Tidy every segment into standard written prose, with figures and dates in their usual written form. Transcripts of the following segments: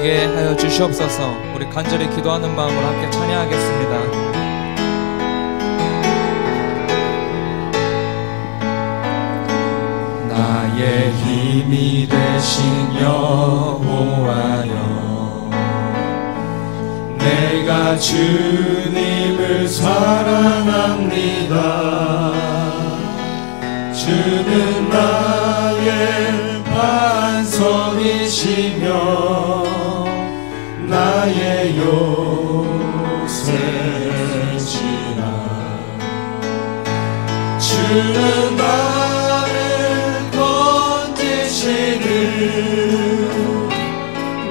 되게 하여 주시옵소서. 우리 간절히 기도하는 마음으로 함께 찬양하겠습니다. 나의 힘이 되신 여호와여, 내가 주님을 사랑합니다. 주는 나의 반석이시며 나의 요새시라. 주는 나를 건지시는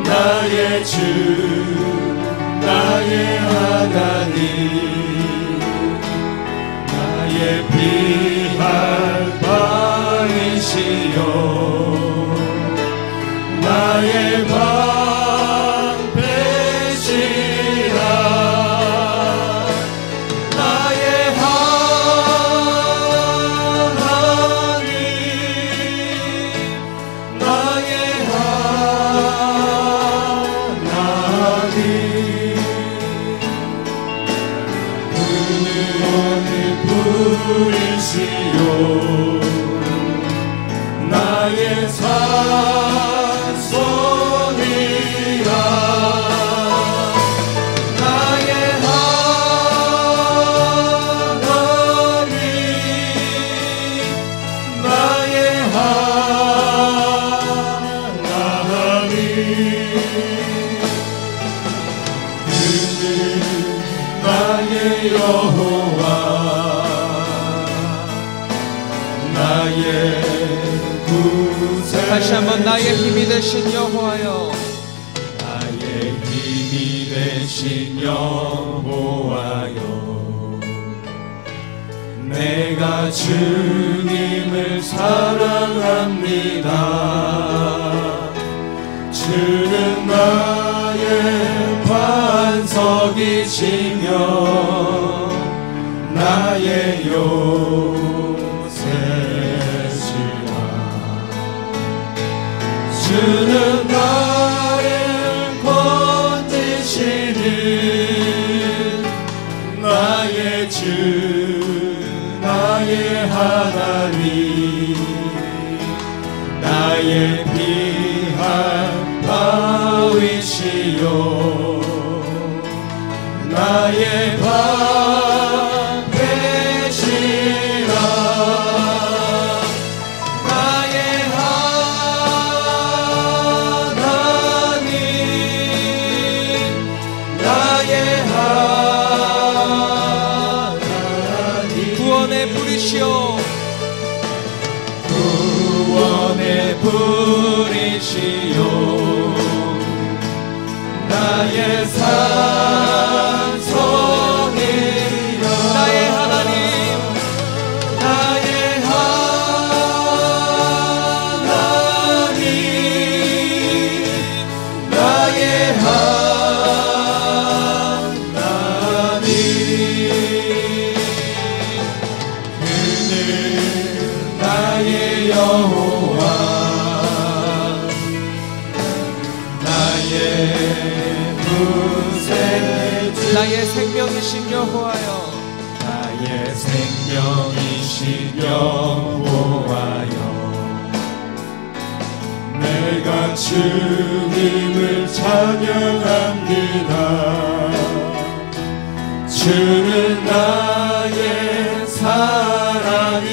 나의 주, 나의 하나님, 나의 피할 바이시여, 나의 방패시라. 나의 하나님, 나의 하나님, 은혜를 부리시오, 나의 산성이라. 나의 하나님, 나의 하나님, 그는 나의 여호와, 나의 구세. 다시 한번 나의 힘이 되신 여호와여, 나의 힘이 되신 여호와여, 내가 주님을 사랑합니다. 주는 나의 반석이시며 나의 요새시라. 주는 나를 건지시는 나의 주, 나의 하나님, 나의 피할 바위시여, 나의 방패시라. 나의 하나님, 나의 하나님, 구원의 불이시여, 구원의 불이시여, 나의 산성이라. 나의 하나님, 나의 하나님, 나의 하나님, 그는 나의 여호와, 나의 구세, 나의 생명이신 여호와여, 나의 생명이신 여호와여, 내가 주님을 찬양합니다. 주는 나의 사랑이시며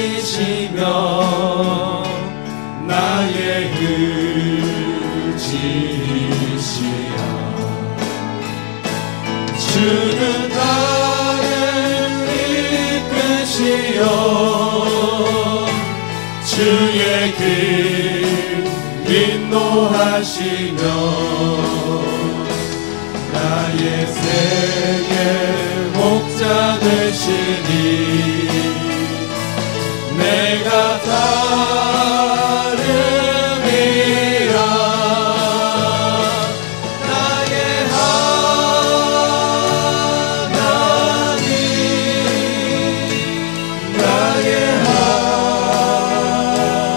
나의 의지시라. 주는 나를 이끄시어 주의 길 인도하시며 나의 생의 목자 되시니 내가 따르리라. 나의 하나님, 나의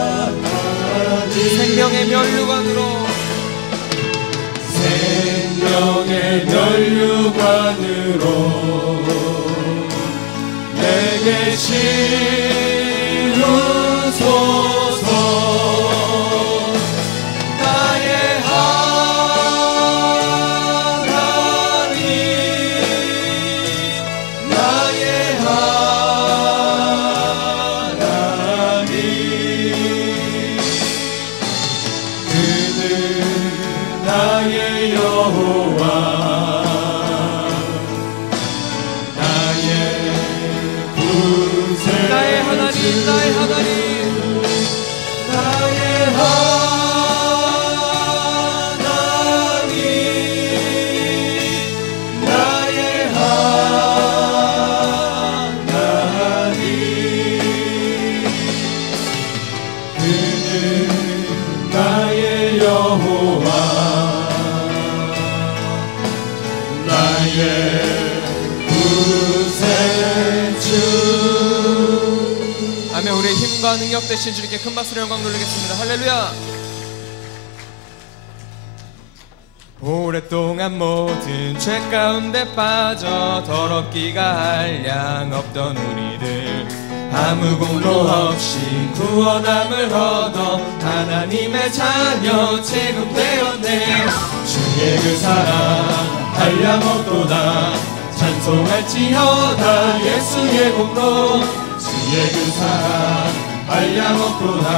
하나님, 생명의 면류관으로 치우소서. 나의 하나님, 나의 하나님, 그는 나의 여호와, 나의 구세, 나의 하나님, 나의 하나님, 나의 하나님, 나의 하나님, 그는 나의 여호와, 나의 구세주. 아멘. 우리의 힘과 능력 되신 주님께 큰 박수로 영광 돌리겠습니다. 할렐루야. 오랫동안 모든 죄 가운데 빠져 더럽기가 한량 없던 우리들, 아무 공로 없이 구원함을 얻어 하나님의 자녀 지금되었네. 주의 그 사랑 한량없도다. 찬송할지어다 예수의 공로. 주의 그 사랑 한량없도다.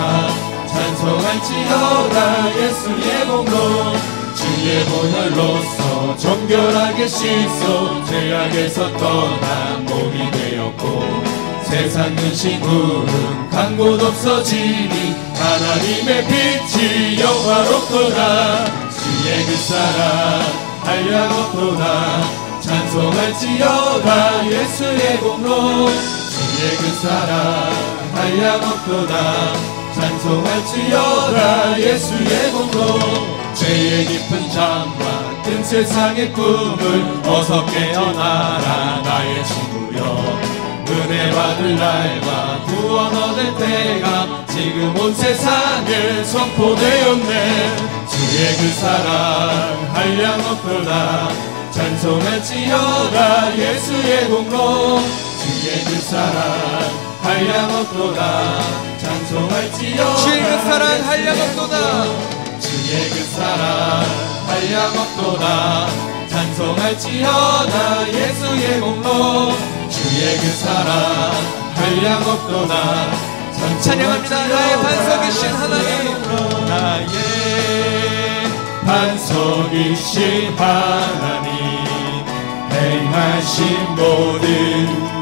찬송할지어다 예수의 공로. 주의 보혈로서 정결하게 씻어 죄악에서 떠난 몸이 되었고, 세상 근심은 간 곳 없어지니 하나님의 빛이 영화롭도다. 주의 그 사랑 한량없도다. 찬송할지어다 예수의 공로. 주의 그 사랑 한량없도다. 찬송할지어다 예수의 공로. 죄의 깊은 잠과 뜬 세상의 꿈을 어서 깨어나라 나의 친구여. 은혜 받을 날과 구원 얻을 때가 지금 온 세상에 선포되었네. 주의 그 사랑 한량없도다. 찬송할지어다 예수의 공로. 주의 그 사랑 한량없도다. 찬송할지어다 주의 그 사랑 한량없도다. 주의 그 사랑 한량없도다. 찬송할지어다 예수의 공로. 주의 그 사랑 한량없도다. 찬양합니다. 나의 반석이신 하나님, 나의 반석이신 하나님, 행하신 모든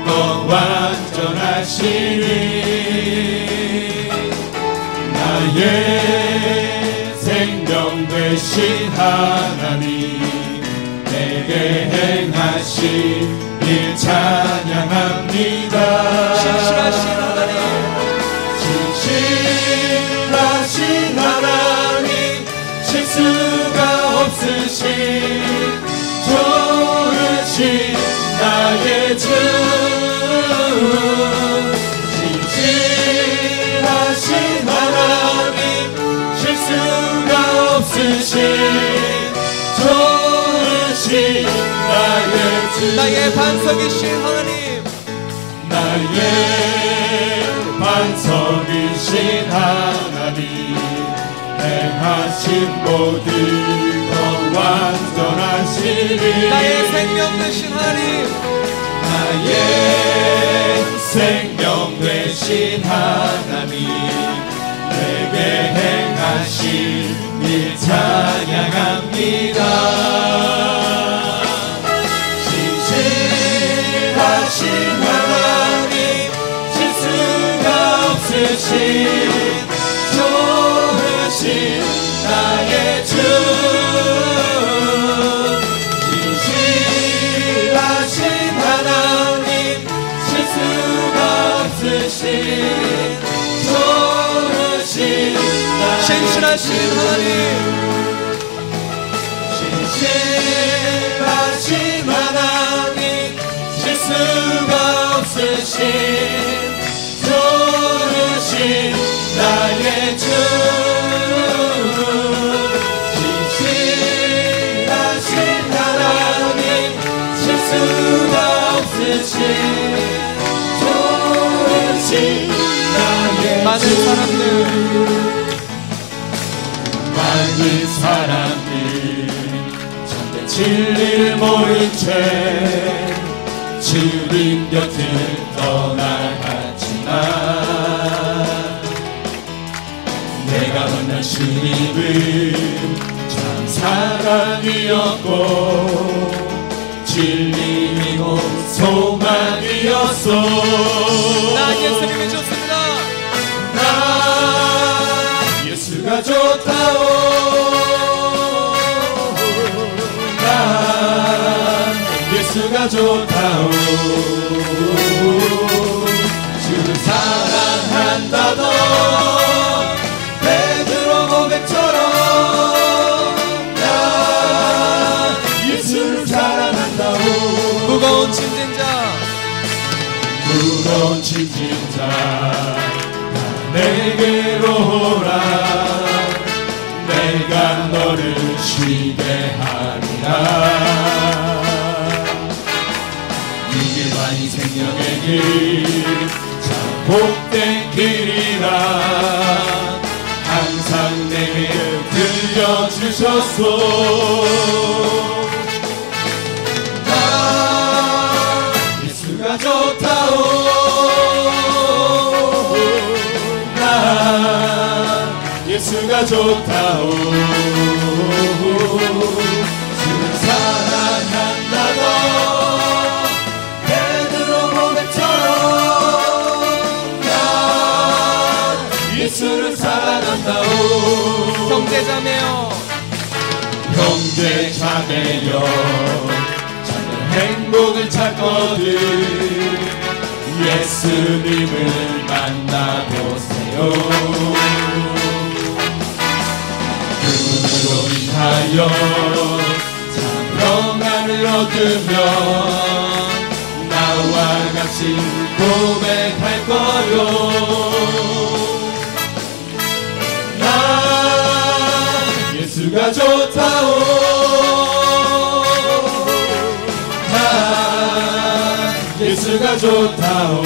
것 완전하시니. 나의 생명 되신 하나님, 내게 행하신 일 찬양합니다. 신실하신 하나님, 신실하신 하나님, 실수가 없으신 좋으신 나의 주. 신실하신 하나님, 실수가 없으신 좋으신 나의 주. 나의 반석이신 하나님, 나의 반석이신 하나님, 행하신 모든 것 완전하시니. 나의 생명 되신 하나님, 나의 생명 되신 하나님, 내게 행하신 일 찬양합니다. 신실하신 하나님, 실수가 없으신 좋으신 나의 주. 신실하신 하나님, 실수가 없으신 좋으신 나의 신실하신 하나님, 신실하신 하나님, 실수가 없으신 좋으신 나의 주. 신실하신 하나님, 실수가 없으신 많은 사람들 참된 진리를 모른 채 주님 곁을 떠나갔지만 내가 만난 주님은 참 사랑이었고 진리이고 소망이었어. 난 예수님이 좋습니다. 난 예수가 좋다오. 난 예수가 좋다오. 주를 사랑한다던 베드로 고백처럼 난 예수를 사랑한다오. 무거운 짐진 자 내게로 오라. 내가 너를 쉬게 하리라. 이 길만이 생명의 길 참 복된 길이라 항상 내게 들려주셨소. 예수가 좋다오. 난 예수가 좋다오. 주를 사랑한다던 베드로 고백처럼 난 예수를 사랑한다오. 형제자매여 찾는 행복을 찾거든 예수님을 만나보세요. 그분으로 인하여 참 평안을 얻으며 나와 같이 고백할 거요. 난 예수가 좋다오. 난 예수가 좋다오.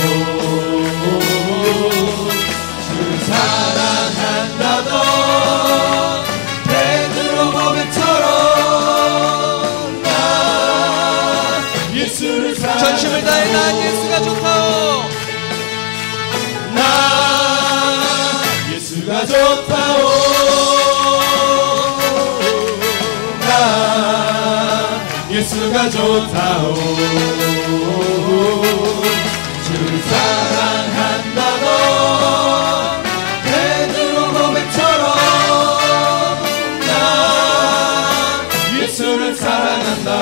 주를 사랑한다던 베드로 고백처럼 난 예수를 사랑한다오. 전심을 다해 난 예수가 좋다오. 난 예수가 좋다오. 난 예수가 좋다오. 주를 사랑한다던 베드로 고백처럼 난 예수를 사랑한다오.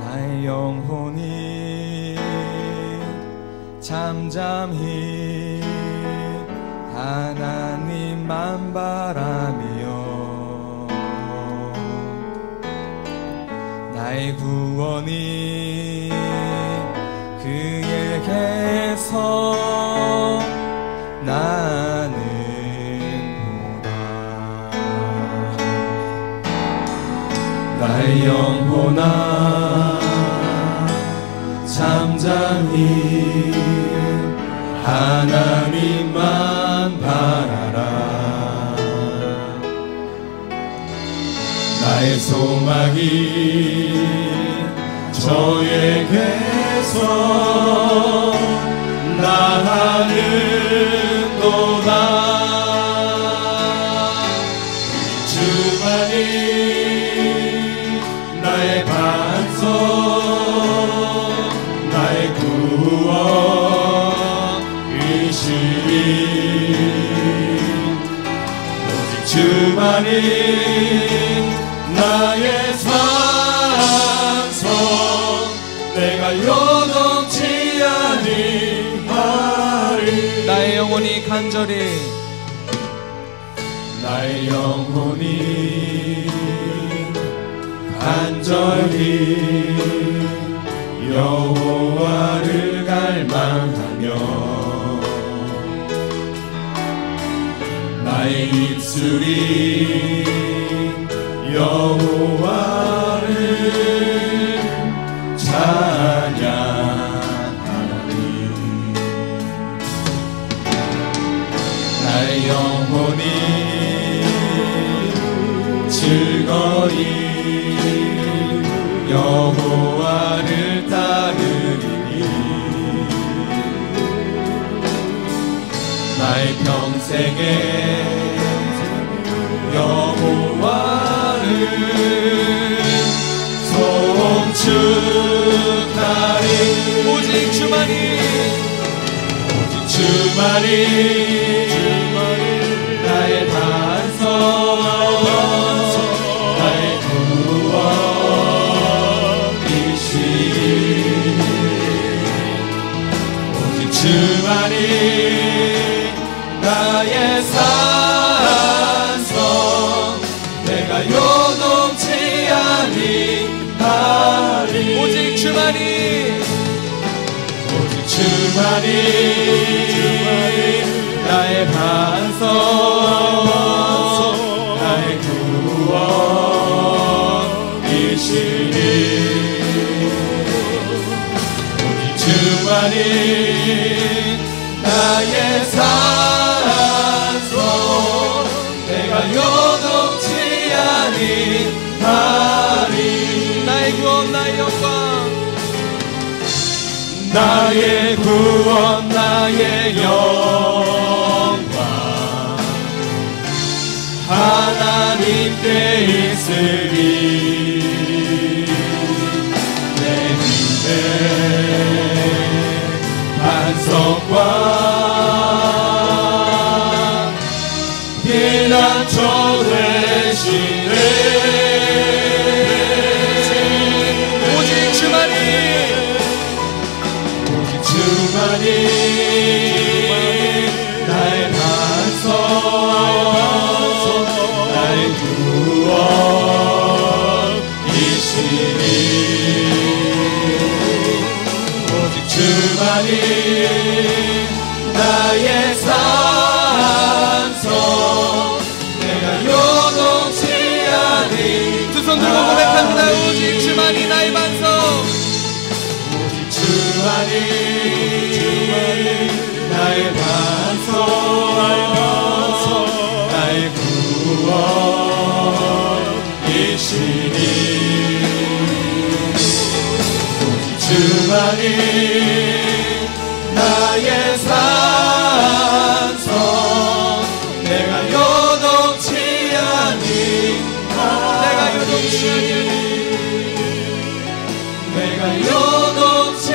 나의 영혼이 잠잠히 하나님만 바라며 나의 구원이 그에게서 나는도다. 나의 영혼아 잠잠히 하나님만 바라라. 나의 소망이 저에게서 나는도다. 주만이 나의 반석 나의 구원이시니 오직 주만이 나의 산성 내가 요동치 아니하리. 나의 영혼이 간절히 나의 영혼이 간절히 여호와를 갈망하며 나의 입술이 여호와를 내 영혼이 즐거이 여호와를 따르리니 나의 평생에 여호와를 송축하리. 오직 주만이 나의 반석 나의 구원이시니 오직 주만이 나의 산성 내가 요동치 아니하리. 오직 주만이 나의 반석 나의 구원이시니 오직 주만이 나의 산성 내가 요동치 아니하리. 나의 구원 나의 영광 나의 구원 나의 영광 하나님께 있으리. 내 힘의 반석과 피난처 되시네. 오직 주만이 나의 반석 나의 구원이시니 오직 주만이 나의 산성 내가 요동치 아니. 두 손 들고 고백합니다. 오직 주만이 나의 반석 주만이 나의 반석 나의 구원이시니 오직 주만이 나의 산성 내가 요동치 아니하리. 내가 요동치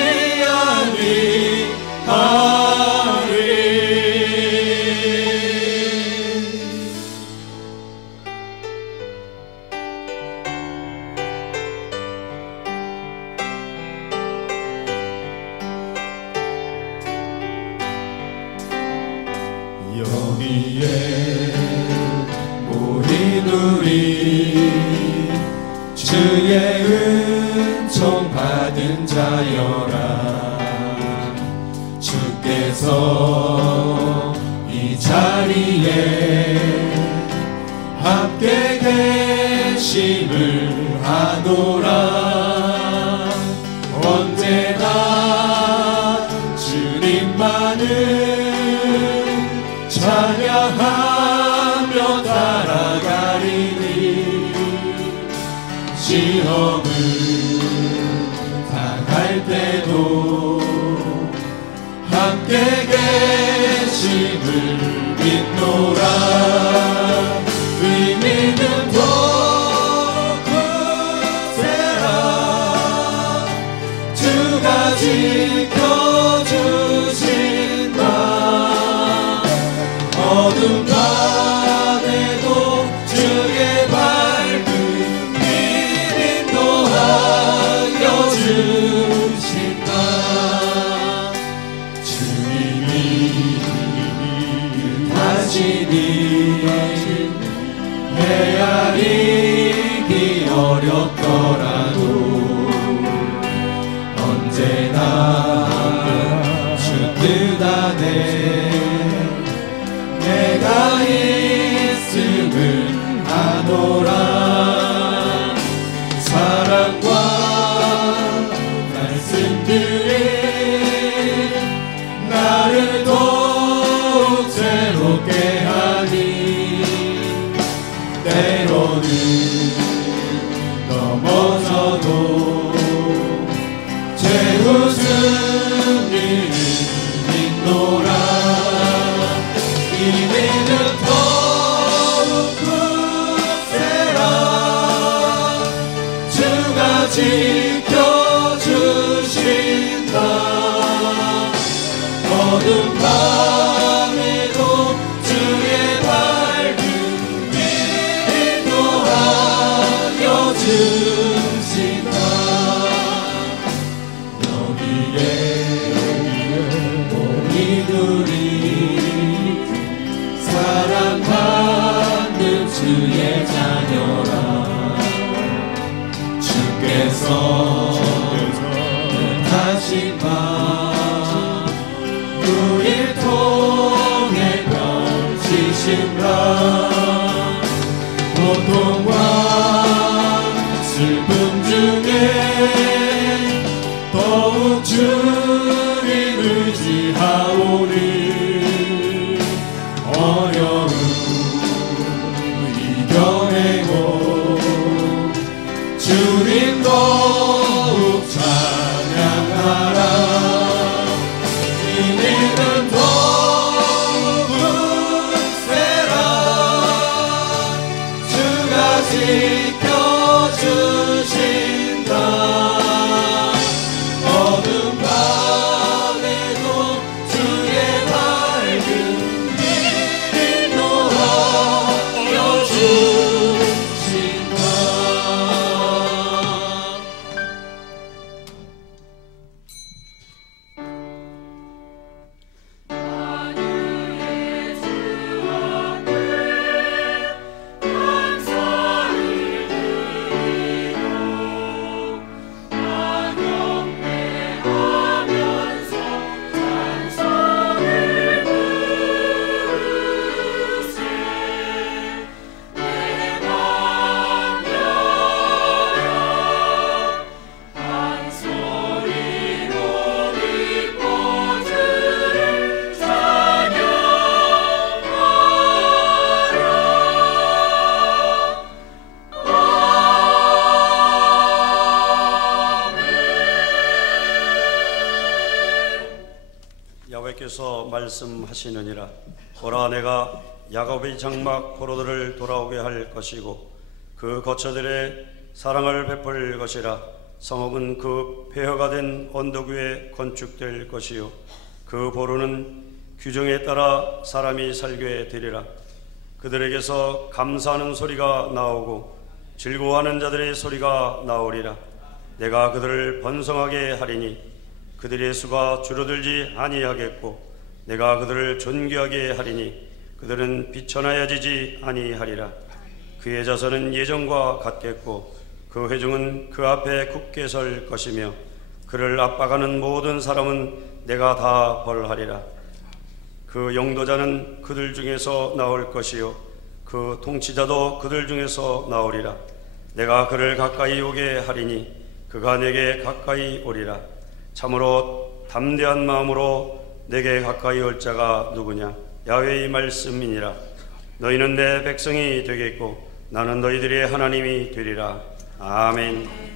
여기에 모인 우리 주의 은총 받은 자여라. 주께서 이 자리에 함께 계심을 아노라. 언제나 주님만을 찬양하며 따라가리니 시험을 당할 때도 함께 계심을 믿노라. 의미는 도구세라 주가 지켜주신다. 어둠 밤에도 주의 밝은 길 인도하여 주신다. 주님이 뜻하시니 헤아리기 어렵더라도 언제나 주 뜻 안에 내가 있음을 아노라. 사랑과 말씀들이 나를 더욱 새롭게 하라. 주신다. 고통과 슬픔 중에 더욱 주님 의지하오니 어려움 이겨내고 주님 더욱 찬양하라. 이내는 더욱 굳세라. 주가 지켜주신다. 어둠 밤에도 주의 밝은 빛 놓아주신다. 야훼께서 말씀하시느니라. 보라, 내가 야곱의 장막 포로들을 돌아오게 할 것이고 그 거처들의 사랑을 베풀 것이라. 성읍은 그 폐허가 된 언덕 위에 건축될 것이요 그 보루는 규정에 따라 사람이 살게 되리라. 그들에게서 감사하는 소리가 나오고 즐거워하는 자들의 소리가 나오리라. 내가 그들을 번성하게 하리니 그들의 수가 줄어들지 아니하겠고 내가 그들을 존귀하게 하리니 그들은 비천하여지지 아니하리라. 그의 자손은 예전과 같겠고 그 회중은 그 앞에 굳게 설 것이며 그를 압박하는 모든 사람은 내가 다 벌하리라. 그 영도자는 그들 중에서 나올 것이요 그 통치자도 그들 중에서 나오리라. 내가 그를 가까이 오게 하리니 그가 내게 가까이 오리라. 참으로 담대한 마음으로 내게 가까이 올 자가 누구냐? 야훼의 말씀이니라. 너희는 내 백성이 되겠고 나는 너희들의 하나님이 되리라. 아멘.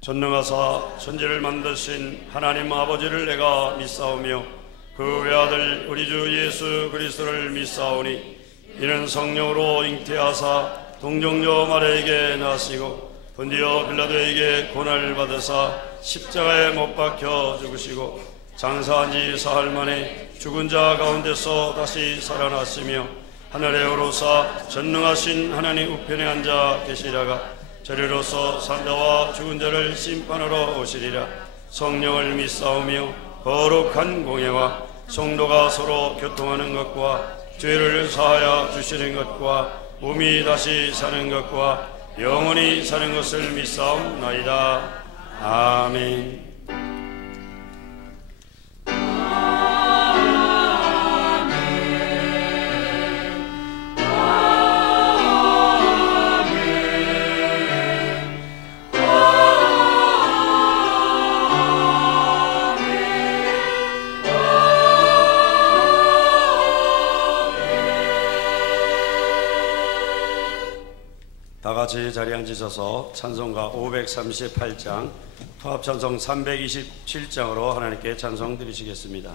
전능하사 천지를 만드신 하나님 아버지를 내가 믿사오며 그 외아들 우리 주 예수 그리스도를 믿사오니 이는 성령으로 잉태하사 동정녀 마리아에게 나시고 본디오 빌라도에게 고난을 받으사 십자가에 못 박혀 죽으시고 장사한 지 사흘 만에 죽은 자 가운데서 다시 살아났으며 하늘에 오르사 전능하신 하나님 우편에 앉아 계시다가 저리로서 산자와 죽은 자를 심판하러 오시리라. 성령을 믿사오며 거룩한 공예와 성도가 서로 교통하는 것과 죄를 사하여 주시는 것과 몸이 다시 사는 것과 영원히 사는 것을 믿사옵나이다. 아멘. 같이 자리에 앉으셔서 찬송가 538장, 통합찬송 327장으로 하나님께 찬송 드리시겠습니다.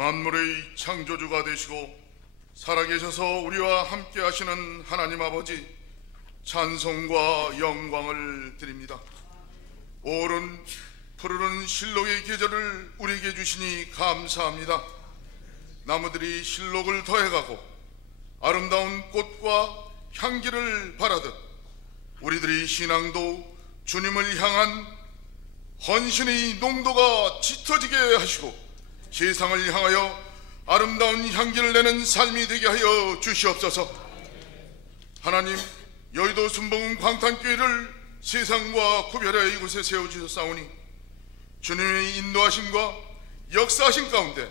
만물의 창조주가 되시고 살아계셔서 우리와 함께 하시는 하나님 아버지, 찬송과 영광을 드립니다. 오른 푸르른 실록의 계절을 우리에게 주시니 감사합니다. 나무들이 실록을 더해가고 아름다운 꽃과 향기를 바라듯 우리들의 신앙도 주님을 향한 헌신의 농도가 짙어지게 하시고 세상을 향하여 아름다운 향기를 내는 삶이 되게 하여 주시옵소서. 하나님, 여의도 순복음 광탄교회를 세상과 구별하여 이곳에 세워주셨사오니 주님의 인도하심과 역사하심 가운데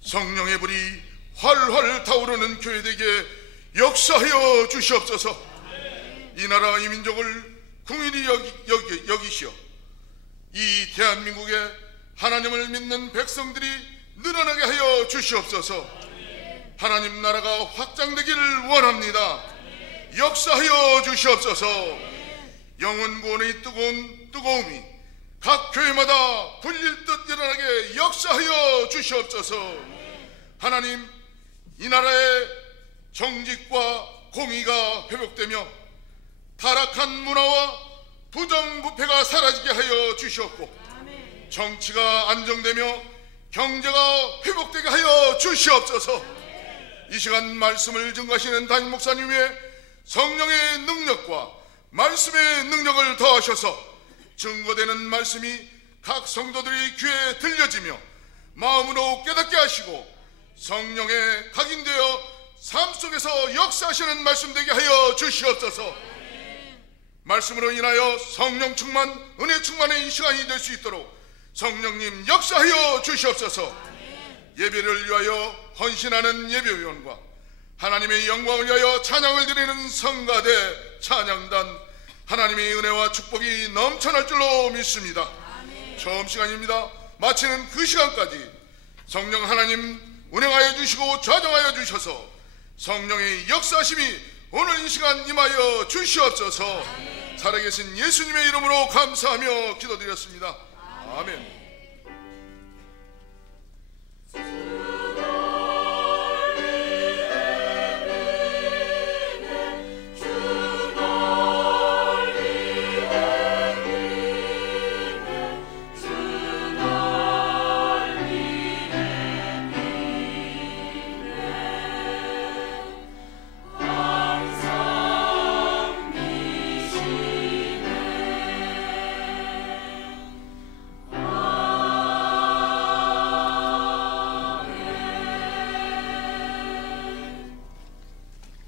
성령의 불이 활활 타오르는 교회 되게 역사하여 주시옵소서. 이 나라 이 민족을 긍휼히 여기시어 이 대한민국에 하나님을 믿는 백성들이 늘어나게 하여 주시옵소서. 하나님 나라가 확장되기를 원합니다. 역사하여 주시옵소서. 영혼 구원의 뜨거움이 각 교회마다 불릴 듯 일어나게 역사하여 주시옵소서. 하나님, 이 나라의 정직과 공의가 회복되며 타락한 문화와 부정부패가 사라지게 하여 주시옵고, 정치가 안정되며 경제가 회복되게 하여 주시옵소서. 이 시간 말씀을 증거하시는 담임 목사님의 성령의 능력과 말씀의 능력을 더하셔서 증거되는 말씀이 각 성도들의 귀에 들려지며 마음으로 깨닫게 하시고 성령에 각인되어 삶 속에서 역사하시는 말씀 되게 하여 주시옵소서. 말씀으로 인하여 성령 충만, 은혜 충만의 이 시간이 될 수 있도록 성령님 역사하여 주시옵소서. 예배를 위하여 헌신하는 예배위원과 하나님의 영광을 위하여 찬양을 드리는 성가대 찬양단, 하나님의 은혜와 축복이 넘쳐날 줄로 믿습니다. 처음 시간입니다. 마치는 그 시간까지 성령 하나님 운행하여 주시고 좌정하여 주셔서 성령의 역사심이 오늘 이 시간 임하여 주시옵소서. 살아계신 예수님의 이름으로 감사하며 기도드렸습니다. 아멘.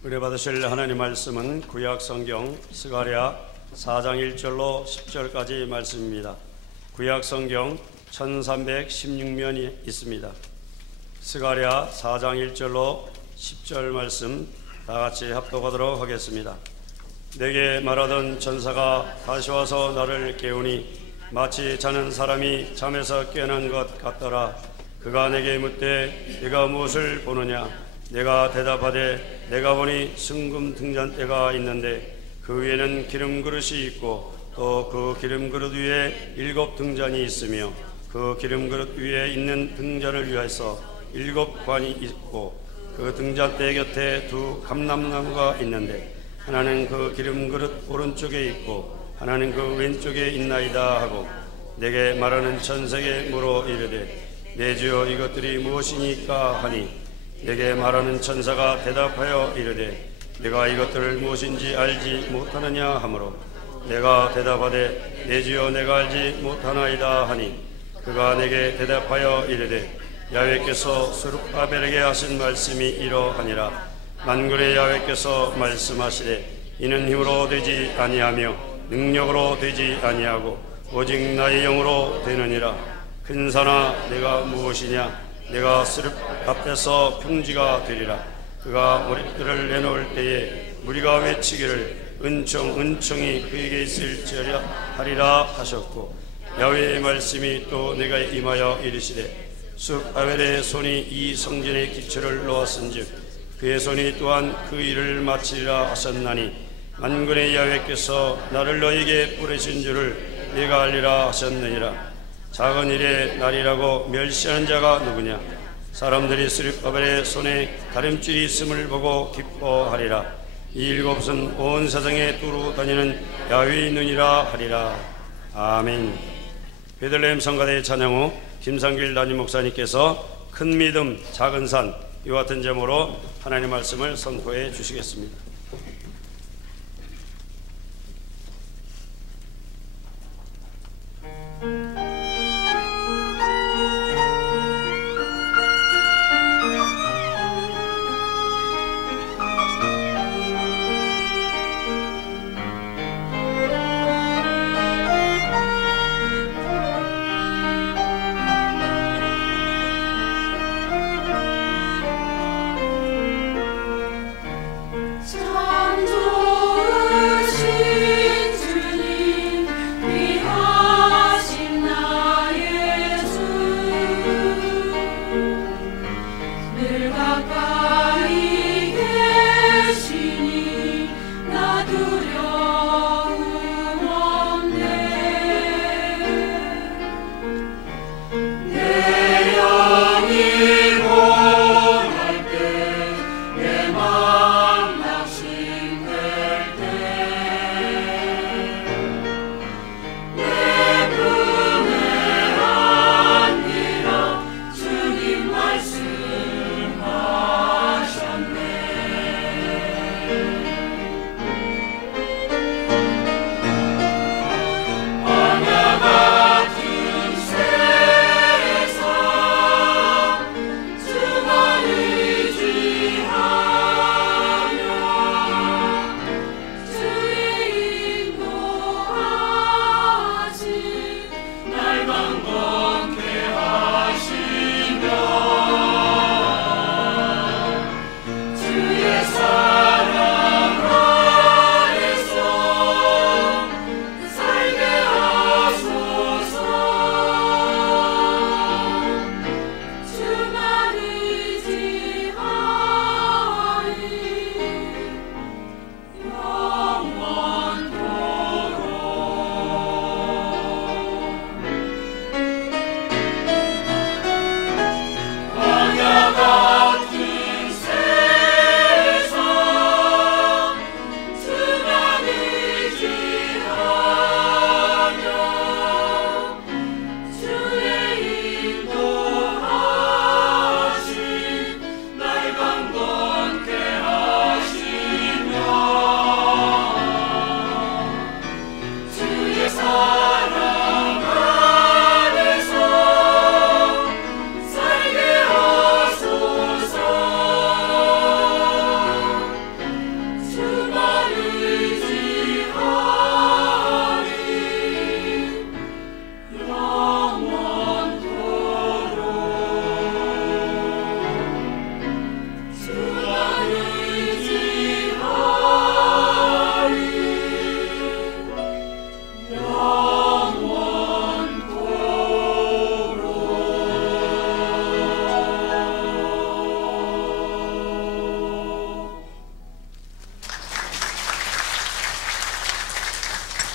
은혜 받으실 하나님 말씀은 구약 성경 스가랴 4장 1절로 10절까지 말씀입니다. 구약 성경 1316면이 있습니다. 스가랴 4장 1절로 10절 말씀 다 같이 합독하도록 하겠습니다. 내게 말하던 전사가 다시 와서 나를 깨우니 마치 자는 사람이 잠에서 깨어난 것 같더라. 그가 내게 묻되 네가 무엇을 보느냐? 내가 대답하되 내가 보니 순금 등잔대가 있는데 그 위에는 기름 그릇이 있고 또 그 기름 그릇 위에 7 등잔이 있으며 그 기름 그릇 위에 있는 등잔을 위해서 7 관이 있고 그 등잔대 곁에 2 감람나무가 있는데 하나는 그 기름 그릇 오른쪽에 있고 하나는 그 왼쪽에 있나이다 하고 내게 말하는 천사에게 물어 이르되 내 주여 이것들이 무엇이니까 하니 내게 말하는 천사가 대답하여 이르되 내가 이것들을 무엇인지 알지 못하느냐 하므로 내가 대답하되 내 주여 내가 알지 못하나이다 하니 그가 내게 대답하여 이르되 야훼께서 스룹바벨에게 하신 말씀이 이러하니라. 만군의 야훼께서 말씀하시되 이는 힘으로 되지 아니하며 능력으로 되지 아니하고 오직 나의 영으로 되느니라. 근사나 내가 무엇이냐? 내가 스룹 앞에서 평지가 되리라. 그가 머리들을 내놓을 때에 무리가 외치기를 은총이 그에게 있을지어라 하리라 하셨고 야훼의 말씀이 또 내가 임하여 이르시되 숲 아벨의 손이 이 성전의 기초를 놓았은즉 그의 손이 또한 그 일을 마치리라 하셨나니 만군의 야훼께서 나를 너에게 보내신 줄을 내가 알리라 하셨느니라. 작은 일의 날이라고 멸시하는 자가 누구냐? 사람들이 스룹바벨의 손에 다림줄이 있음을 보고 기뻐하리라. 이 7은 온 세상에 두루 다니는 야훼의 눈이라 하리라. 아멘. 베들레헴 성가대 찬양 후 김상길 담임 목사님께서 큰 믿음 작은 산 이와 같은 제목으로 하나님 말씀을 선포해 주시겠습니다. 참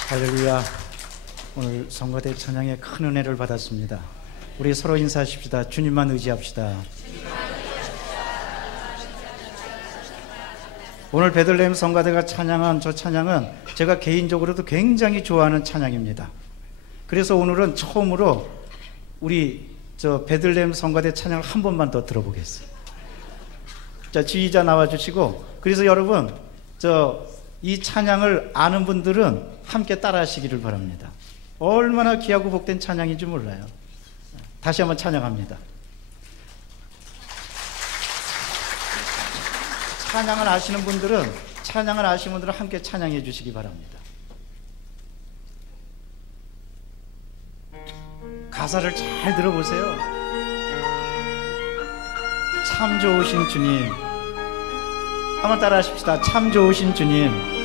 할렐루야. 오늘 성가대 찬양에 큰 은혜를 받았습니다. 우리 서로 인사하십시다. 주님만 의지합시다. 오늘 베들레헴 성가대가 찬양한 저 찬양은 제가 개인적으로도 굉장히 좋아하는 찬양입니다. 그래서 오늘은 처음으로 우리 저 베들레헴 성가대 찬양을 한 번만 더 들어보겠습니다. 자, 지휘자 나와주시고, 그래서 여러분 이 찬양을 아는 분들은 함께 따라 하시기를 바랍니다. 얼마나 귀하고 복된 찬양인지 몰라요. 다시 한번 찬양합니다. 찬양을 아시는 분들은 함께 찬양해 주시기 바랍니다. 가사를 잘 들어보세요. 참 좋으신 주님. 한번 따라 하십시다. 참 좋으신 주님.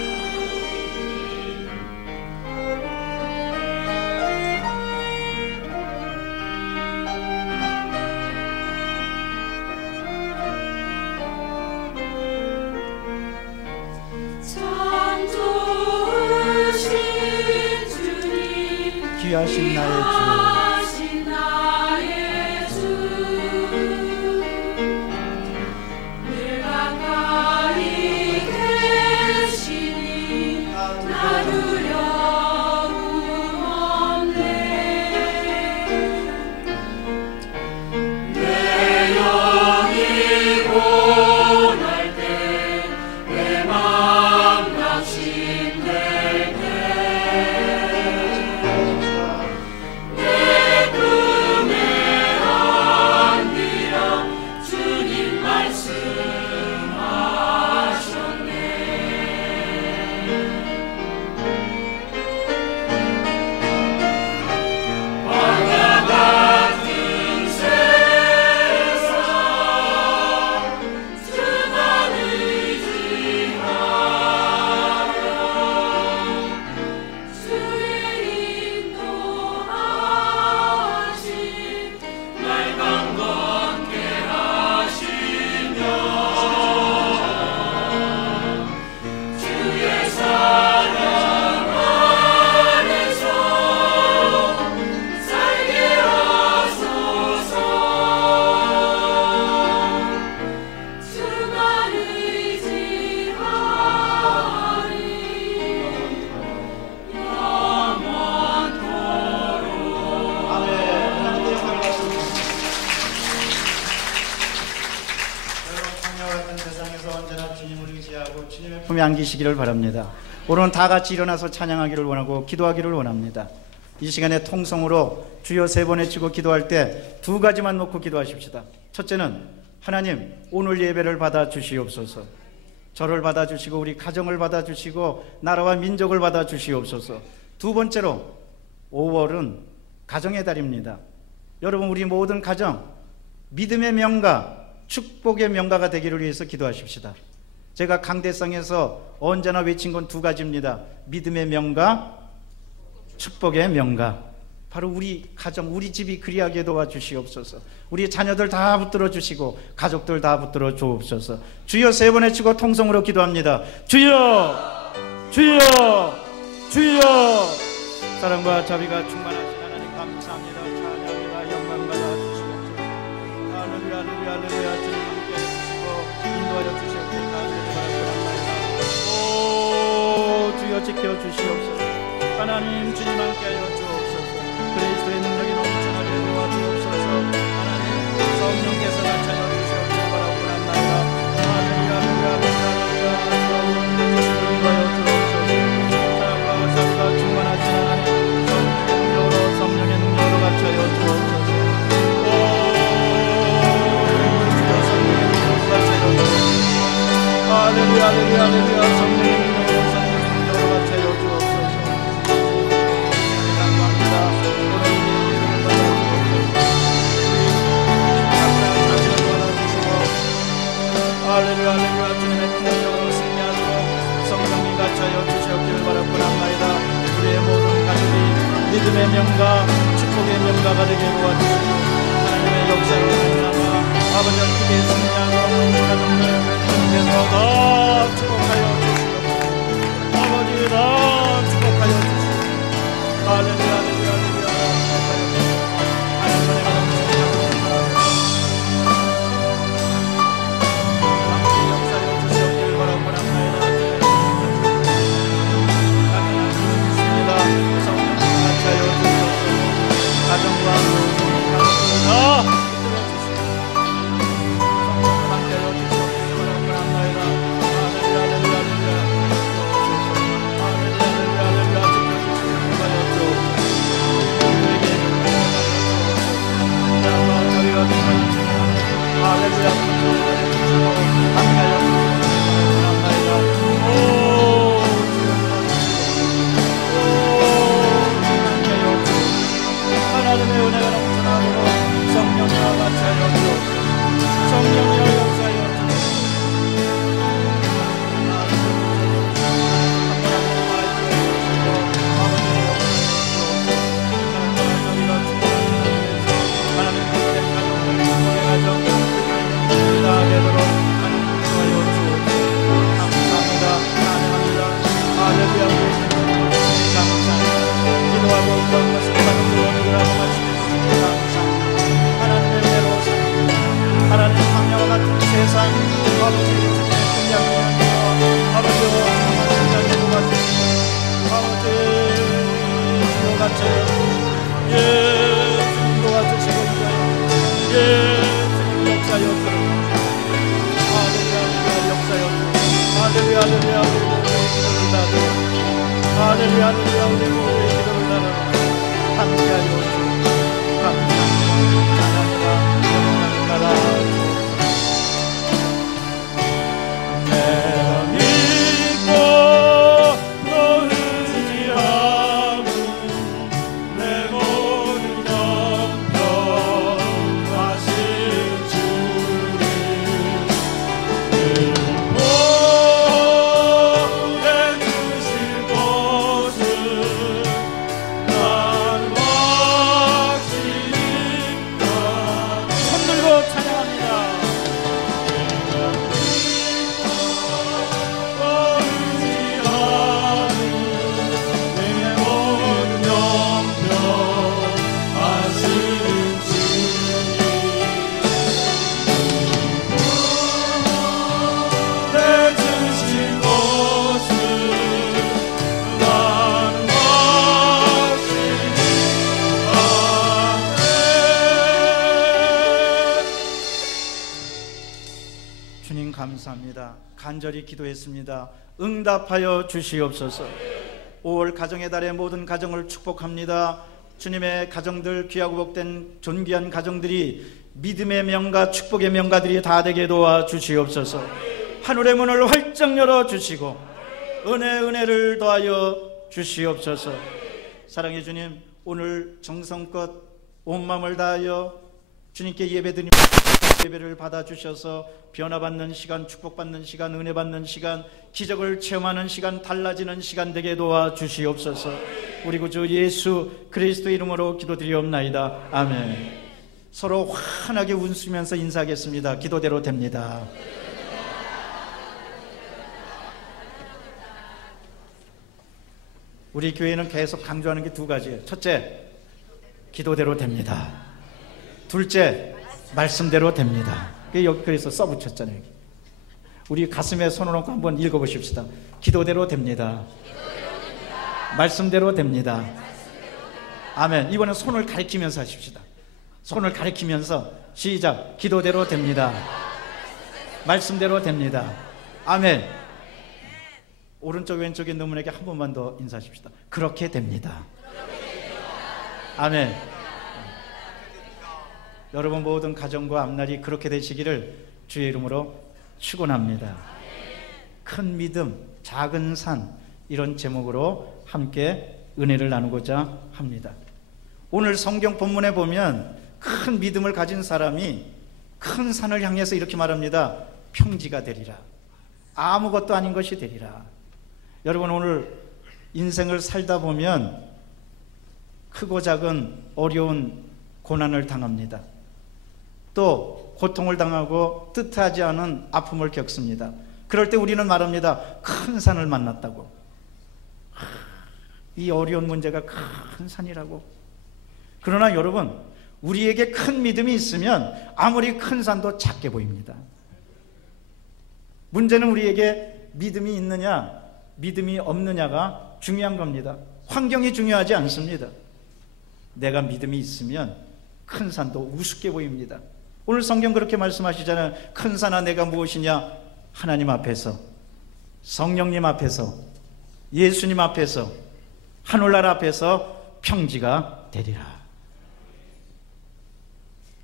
귀하신 나의 주, 늘 가까이 계시니 나 두려움 없네. 내 영이 고날 때, 내 맘 낙심될 때, 내 풍요와 같은 세상에서 언제나 주님을 의지하고 주님의 품에 안기시기를 바랍니다. 오늘은 다 같이 일어나서 찬양하기를 원하고 기도하기를 원합니다. 이 시간에 통성으로 주여 3번 외치고 기도할 때 2가지만 놓고 기도하십시다. 첫째는 하나님 오늘 예배를 받아주시옵소서. 저를 받아주시고 우리 가정을 받아주시고 나라와 민족을 받아주시옵소서. 2번째로 5월은 가정의 달입니다. 여러분 우리 모든 가정 믿음의 명가 축복의 명가가 되기를 위해서 기도하십시다. 제가 강대상에서 언제나 외친 건 2가지입니다. 믿음의 명가, 축복의 명가. 바로 우리 가정, 우리 집이 그리하게 도와주시옵소서. 우리 자녀들 다 붙들어 주시고 가족들 다 붙들어 주옵소서. 주여 3번 외치고 통성으로 기도합니다. 주여, 주여, 주여. 사랑과 자비가 충만하신 하나님 감사합니다. 찬양합니다. 영광 받아주시옵소서. 할렐루야, 할렐루야, 할렐루야. 주님 함께 해주시고 인도하여 주시옵소서. 오 주여 지켜주시옵소서. 하나님 주님 함께하여 주옵소서. 그리스도의 능력이 넘쳐나게 도와주옵소서. 하나님 성령께서 나타나 주시옵소서. 바라고 합니다. 할렐루야, 할렐루야, 할렐루야. 주시고 인도하여 주옵소서. 사랑과 사랑과 충만하신 하나님 성령의 능력으로 갇혀여 주옵소서. 오 주여 성령의 능력으로 갇혀여 주옵소서. 할렐루야, 할렐루야, 할렐루야. 성령의 능력으로 갇혀여 주옵소서. 할렐루야, 할렐루야. 주님의 능력으로 승리하도록 성령이 갇혀여 주시옵기를 바라옵나이다. 우리의 모든 가족이 믿음의 명가, 축복의 명가가 되게 도와주시고 하나님의 역사로 나타나가 아버지와 크게 승리하고 가족들 주님께서 더 축복하여 주시옵소서. 아버지 더 축복하여 주시옵소서. 할렐루야, 할렐루야, 할렐루야. 하나님의 은혜가 넘치는 가정과 다 함께하여 주시옵소서. 바라옵나이다. 할렐루야, 할렐루야, 할렐루야. 할렐루야, 지켜주시옵소서. 우리에게 사랑과 자비가 충만하시고 할렐루야, 함께하여 주시옵소서. 바라옵나이다. 하나님의 은혜가 넘쳐나도록 성령이와 같이하여 주옵소서. 성령이여 역사하여 주옵소서. 하나님 황야와 같은 세상 아버지 주님의 분량이며 아버지와 분량이 도와주시고 아버지 주여 같이 주님 도와주시고 주님 역사여 주옵소서. 할렐루야, 역사여 주옵소서. 할렐루야, 할렐루야. 우리 모두의 기도를 받으 할렐루야, 할렐루야. 우리 모두의 기도를 받으 함께하여 주옵소서. 감사합니다. 내가 믿고 너 의지하는 내 모든 형편 하신 주님 보내주실 곳은 주님 감사합니다. 간절히 기도했습니다. 응답하여 주시옵소서. 5월 가정의 달에 모든 가정을 축복합니다. 주님의 가정들, 귀하고 복된 존귀한 가정들이 믿음의 명가, 축복의 명가들이 다 되게 도와 주시옵소서. 하늘의 문을 활짝 열어 주시고 은혜를 더하여 주시옵소서. 사랑의 주님, 오늘 정성껏 온 마음을 다하여 주님께 예배드립니다. 예배를 받아주셔서 변화받는 시간, 축복받는 시간, 은혜받는 시간, 기적을 체험하는 시간, 달라지는 시간 되게 도와주시옵소서. 우리 구주 예수 그리스도 이름으로 기도드리옵나이다. 아멘. 서로 환하게 웃으면서 인사하겠습니다. 기도대로 됩니다. 우리 교회는 계속 강조하는 게 두 가지예요. 첫째, 기도대로 됩니다. 둘째, 말씀대로 됩니다. 그래서 써붙였잖아요. 우리 가슴에 손을 얹고 한번 읽어보십시다. 기도대로 됩니다. 말씀대로 됩니다. 아멘. 이번엔 손을 가리키면서 하십시다. 손을 가리키면서 시작. 기도대로 됩니다. 말씀대로 됩니다. 아멘. 오른쪽 왼쪽에 있는 분에게 한 번만 더 인사하십시다. 그렇게 됩니다. 아멘. 여러분 모든 가정과 앞날이 그렇게 되시기를 주의 이름으로 축원합니다. 큰 믿음, 작은 산, 이런 제목으로 함께 은혜를 나누고자 합니다. 오늘 성경 본문에 보면 큰 믿음을 가진 사람이 큰 산을 향해서 이렇게 말합니다. 평지가 되리라. 아무것도 아닌 것이 되리라. 여러분 오늘 인생을 살다 보면 크고 작은 어려운 고난을 당합니다. 또 고통을 당하고 뜻하지 않은 아픔을 겪습니다. 그럴 때 우리는 말합니다. 큰 산을 만났다고. 이 어려운 문제가 큰 산이라고. 그러나 여러분, 우리에게 큰 믿음이 있으면 아무리 큰 산도 작게 보입니다. 문제는 우리에게 믿음이 있느냐 믿음이 없느냐가 중요한 겁니다. 환경이 중요하지 않습니다. 내가 믿음이 있으면 큰 산도 우습게 보입니다. 오늘 성경 그렇게 말씀하시잖아요. 큰 산아 내가 무엇이냐? 하나님 앞에서, 성령님 앞에서, 예수님 앞에서, 하늘나라 앞에서 평지가 되리라.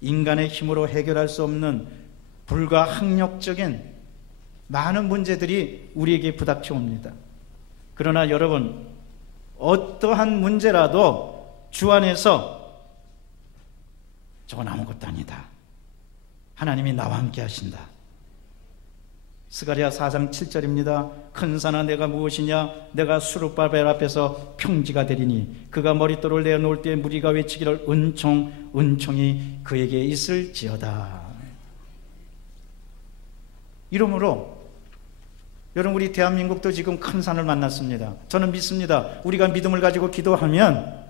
인간의 힘으로 해결할 수 없는 불가항력적인 많은 문제들이 우리에게 부닥쳐 옵니다. 그러나 여러분, 어떠한 문제라도 주 안에서 저건 아무것도 아니다. 하나님이 나와 함께 하신다. 스가랴 4장 7절입니다. 큰 산아 내가 무엇이냐? 내가 수룹바벨 앞에서 평지가 되리니 그가 머릿돌을 내어놓을 때 무리가 외치기를 은총 은총이 그에게 있을지어다. 이러므로 여러분 우리 대한민국도 지금 큰 산을 만났습니다. 저는 믿습니다. 우리가 믿음을 가지고 기도하면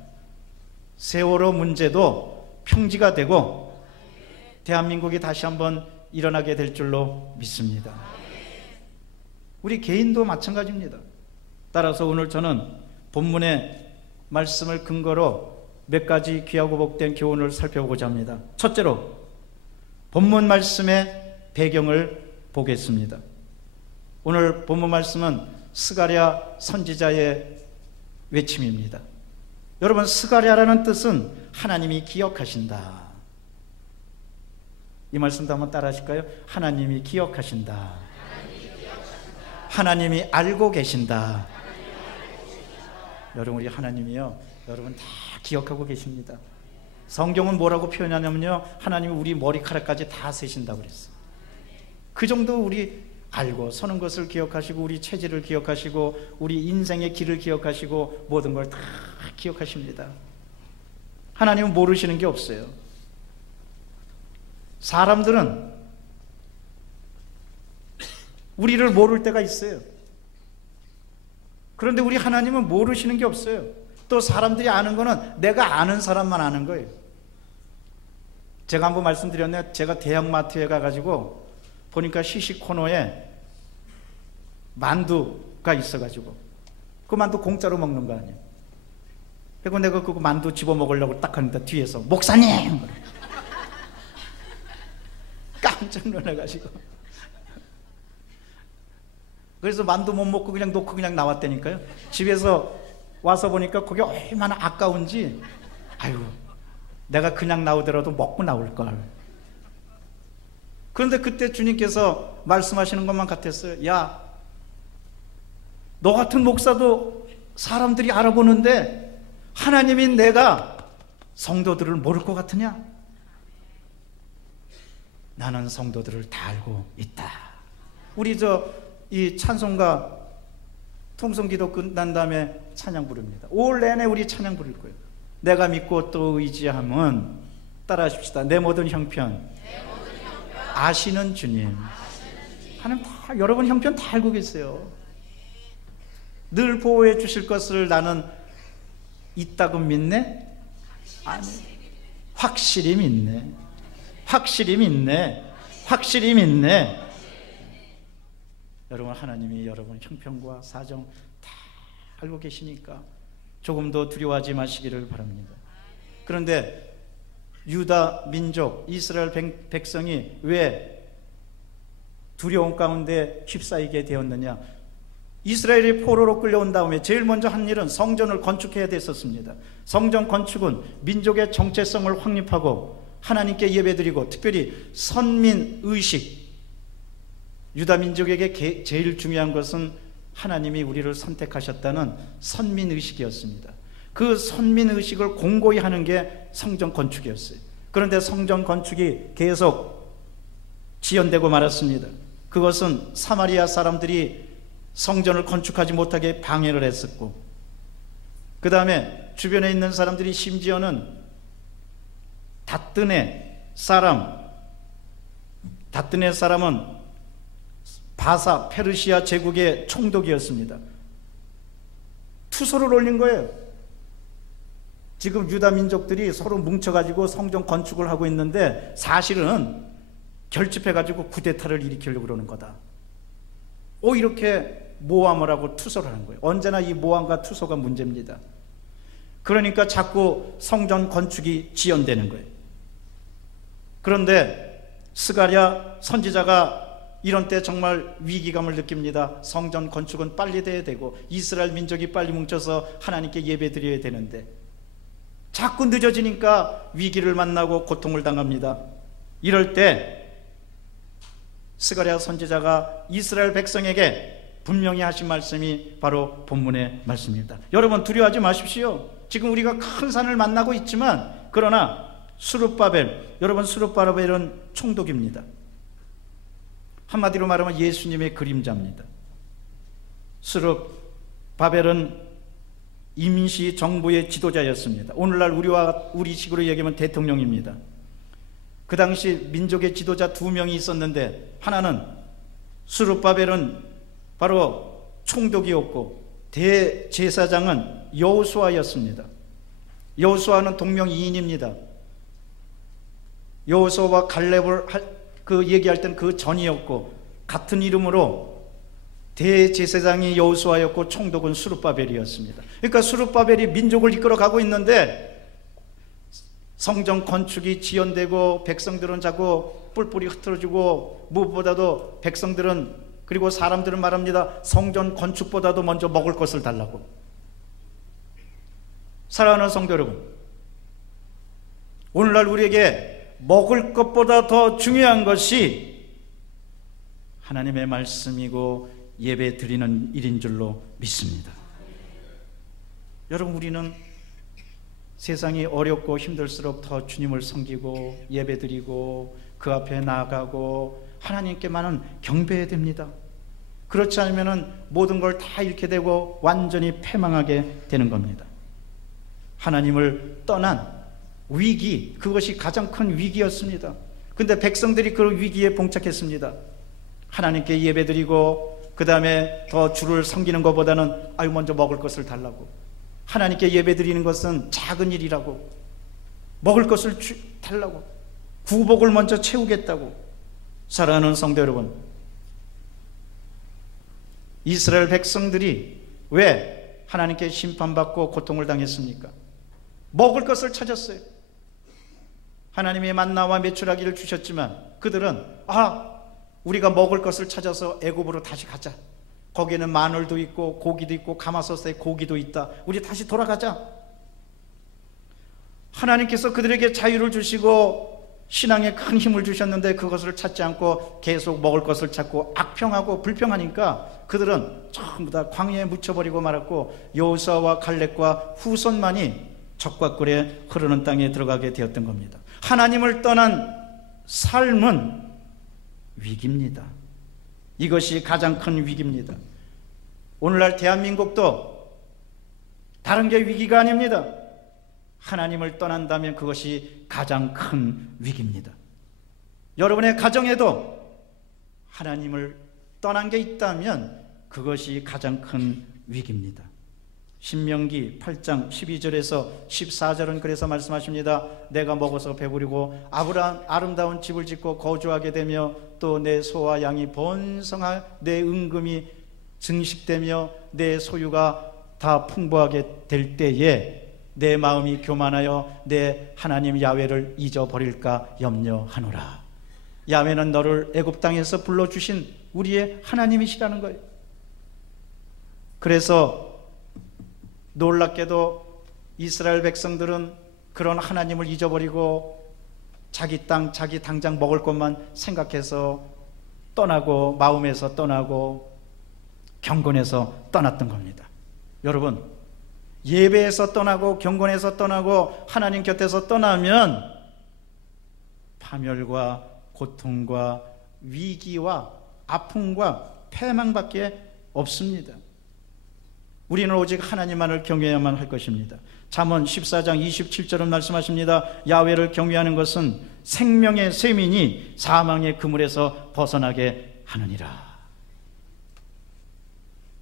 세월호 문제도 평지가 되고 대한민국이 다시 한번 일어나게 될 줄로 믿습니다. 우리 개인도 마찬가지입니다. 따라서 오늘 저는 본문의 말씀을 근거로 몇 가지 귀하고 복된 교훈을 살펴보고자 합니다. 첫째로 본문 말씀의 배경을 보겠습니다. 오늘 본문 말씀은 스가랴 선지자의 외침입니다. 여러분, 스가랴라는 뜻은 하나님이 기억하신다. 이 말씀도 한번 따라 하실까요? 하나님이 기억하신다. 하나님이 알고 계신다. 여러분, 우리 하나님이요, 여러분 다 기억하고 계십니다. 성경은 뭐라고 표현하냐면요, 하나님이 우리 머리카락까지 다 세신다고 그랬어요. 그 정도 우리 알고 서는 것을 기억하시고 우리 체질을 기억하시고 우리 인생의 길을 기억하시고 모든 걸 다 기억하십니다. 하나님은 모르시는 게 없어요. 사람들은 우리를 모를 때가 있어요. 그런데 우리 하나님은 모르시는 게 없어요. 또 사람들이 아는 거는 내가 아는 사람만 아는 거예요. 제가 한번 말씀드렸네요. 제가 대형마트에 가가지고 보니까 시식 코너에 만두가 있어가지고 그 만두 공짜로 먹는 거 아니에요. 그리고 내가 그 만두 집어 먹으려고 딱 하는데 뒤에서 목사님! 깜짝 놀라가지고 그래서 만두 못 먹고 그냥 놓고 그냥 나왔다니까요. 집에서 와서 보니까 그게 얼마나 아까운지, 아유, 내가 그냥 나오더라도 먹고 나올걸. 그런데 그때 주님께서 말씀하시는 것만 같았어요. 야, 너 같은 목사도 사람들이 알아보는데 하나님이 내가 성도들을 모를 것 같으냐? 나는 성도들을 다 알고 있다. 우리 이 찬송가 통성기도 끝난 다음에 찬양 부릅니다. 올 내내 우리 찬양 부를 거예요. 내가 믿고 또 의지함은, 따라 하십시다. 내 모든 형편 아시는 주님. 하나님 다, 여러분 형편 다 알고 계세요. 늘 보호해 주실 것을 나는 있다고 믿네? 아니, 확실히 믿네. 확실히 믿네. 확실히 믿네. 여러분, 하나님이 여러분 형편과 사정 다 알고 계시니까 조금 더 두려워하지 마시기를 바랍니다. 그런데 유다 민족, 이스라엘 백성이 왜 두려움 가운데 휩싸이게 되었느냐? 이스라엘이 포로로 끌려온 다음에 제일 먼저 한 일은 성전을 건축해야 됐었습니다. 성전 건축은 민족의 정체성을 확립하고 하나님께 예배드리고, 특별히 선민의식, 유다 민족에게 제일 중요한 것은 하나님이 우리를 선택하셨다는 선민의식이었습니다. 그 선민의식을 공고히 하는 게 성전 건축이었어요. 그런데 성전 건축이 계속 지연되고 말았습니다. 그것은 사마리아 사람들이 성전을 건축하지 못하게 방해를 했었고, 그 다음에 주변에 있는 사람들이 심지어는 다뜨네 사람은 바사 페르시아 제국의 총독이었습니다. 투소를 올린 거예요. 지금 유다 민족들이 서로 뭉쳐가지고 성전 건축을 하고 있는데 사실은 결집해가지고 쿠데타를 일으키려고 그러는 거다. 이렇게 모함을 하고 투소를 하는 거예요. 언제나 이 모함과 투소가 문제입니다. 그러니까 자꾸 성전 건축이 지연되는 거예요. 그런데 스가랴 선지자가 이런 때 정말 위기감을 느낍니다. 성전 건축은 빨리 돼야 되고 이스라엘 민족이 빨리 뭉쳐서 하나님께 예배드려야 되는데 자꾸 늦어지니까 위기를 만나고 고통을 당합니다. 이럴 때 스가랴 선지자가 이스라엘 백성에게 분명히 하신 말씀이 바로 본문의 말씀입니다. 여러분, 두려워하지 마십시오. 지금 우리가 큰 산을 만나고 있지만, 그러나 스룹바벨, 여러분, 스룹바벨은 총독입니다. 한마디로 말하면 예수님의 그림자입니다. 스룹바벨은 임시 정부의 지도자였습니다. 오늘날 우리식으로 얘기하면 대통령입니다. 그 당시 민족의 지도자 2명이 있었는데, 하나는 스룹바벨은 바로 총독이었고 대제사장은 여호수아였습니다. 여호수아는 동명이인입니다. 여호수아와 갈렙을 얘기할 때는 그 전이었고, 같은 이름으로 대제사장이 여호수아였고 총독은 스룹바벨이었습니다. 그러니까 스룹바벨이 민족을 이끌어가고 있는데 성전 건축이 지연되고 백성들은 자꾸 뿔뿔이 흩어지고, 무엇보다도 백성들은, 그리고 사람들은 말합니다. 성전 건축보다도 먼저 먹을 것을 달라고. 사랑하는 성도 여러분, 오늘날 우리에게 먹을 것보다 더 중요한 것이 하나님의 말씀이고 예배 드리는 일인 줄로 믿습니다. 여러분, 우리는 세상이 어렵고 힘들수록 더 주님을 섬기고 예배 드리고 그 앞에 나아가고 하나님께만은 경배해야 됩니다. 그렇지 않으면 모든 걸 다 잃게 되고 완전히 패망하게 되는 겁니다. 하나님을 떠난 위기, 그것이 가장 큰 위기였습니다. 근데 백성들이 그 위기에 봉착했습니다. 하나님께 예배드리고 그 다음에 더 주를 섬기는 것보다는 먼저 먹을 것을 달라고. 하나님께 예배드리는 것은 작은 일이라고. 먹을 것을 달라고. 구복을 먼저 채우겠다고. 사랑하는 성도 여러분, 이스라엘 백성들이 왜 하나님께 심판받고 고통을 당했습니까? 먹을 것을 찾았어요. 하나님이 만나와 메추라기를 주셨지만 그들은 우리가 먹을 것을 찾아서 애굽으로 다시 가자, 거기에는 마늘도 있고 고기도 있고 가마솥에 고기도 있다. 우리 다시 돌아가자. 하나님께서 그들에게 자유를 주시고 신앙에 큰 힘을 주셨는데 그것을 찾지 않고 계속 먹을 것을 찾고 악평하고 불평하니까 그들은 전부 다 광야에 묻혀버리고 말았고 여호수아와 갈렙과 후손만이 적과 꿀에 흐르는 땅에 들어가게 되었던 겁니다. 하나님을 떠난 삶은 위기입니다. 이것이 가장 큰 위기입니다. 오늘날 대한민국도 다른 게 위기가 아닙니다. 하나님을 떠난다면 그것이 가장 큰 위기입니다. 여러분의 가정에도 하나님을 떠난 게 있다면 그것이 가장 큰 위기입니다. 신명기 8장 12절에서 14절은 그래서 말씀하십니다. 내가 먹어서 배부리고 아름다운 집을 짓고 거주하게 되며 또 내 소와 양이 번성하 내 은금이 증식되며 내 소유가 다 풍부하게 될 때에 내 마음이 교만하여 내 하나님 야훼를 잊어버릴까 염려하노라. 야훼는 너를 애굽 땅에서 불러주신 우리의 하나님이시라는 거예요. 그래서 놀랍게도 이스라엘 백성들은 그런 하나님을 잊어버리고 자기 땅, 자기 당장 먹을 것만 생각해서 떠나고 마음에서 떠나고 경건에서 떠났던 겁니다. 여러분, 예배에서 떠나고 경건에서 떠나고 하나님 곁에서 떠나면 파멸과 고통과 위기와 아픔과 패망밖에 없습니다. 우리는 오직 하나님만을 경외해야만 할 것입니다. 잠언 14장 27절은 말씀하십니다. 야훼를 경외하는 것은 생명의 셈이니 사망의 그물에서 벗어나게 하느니라.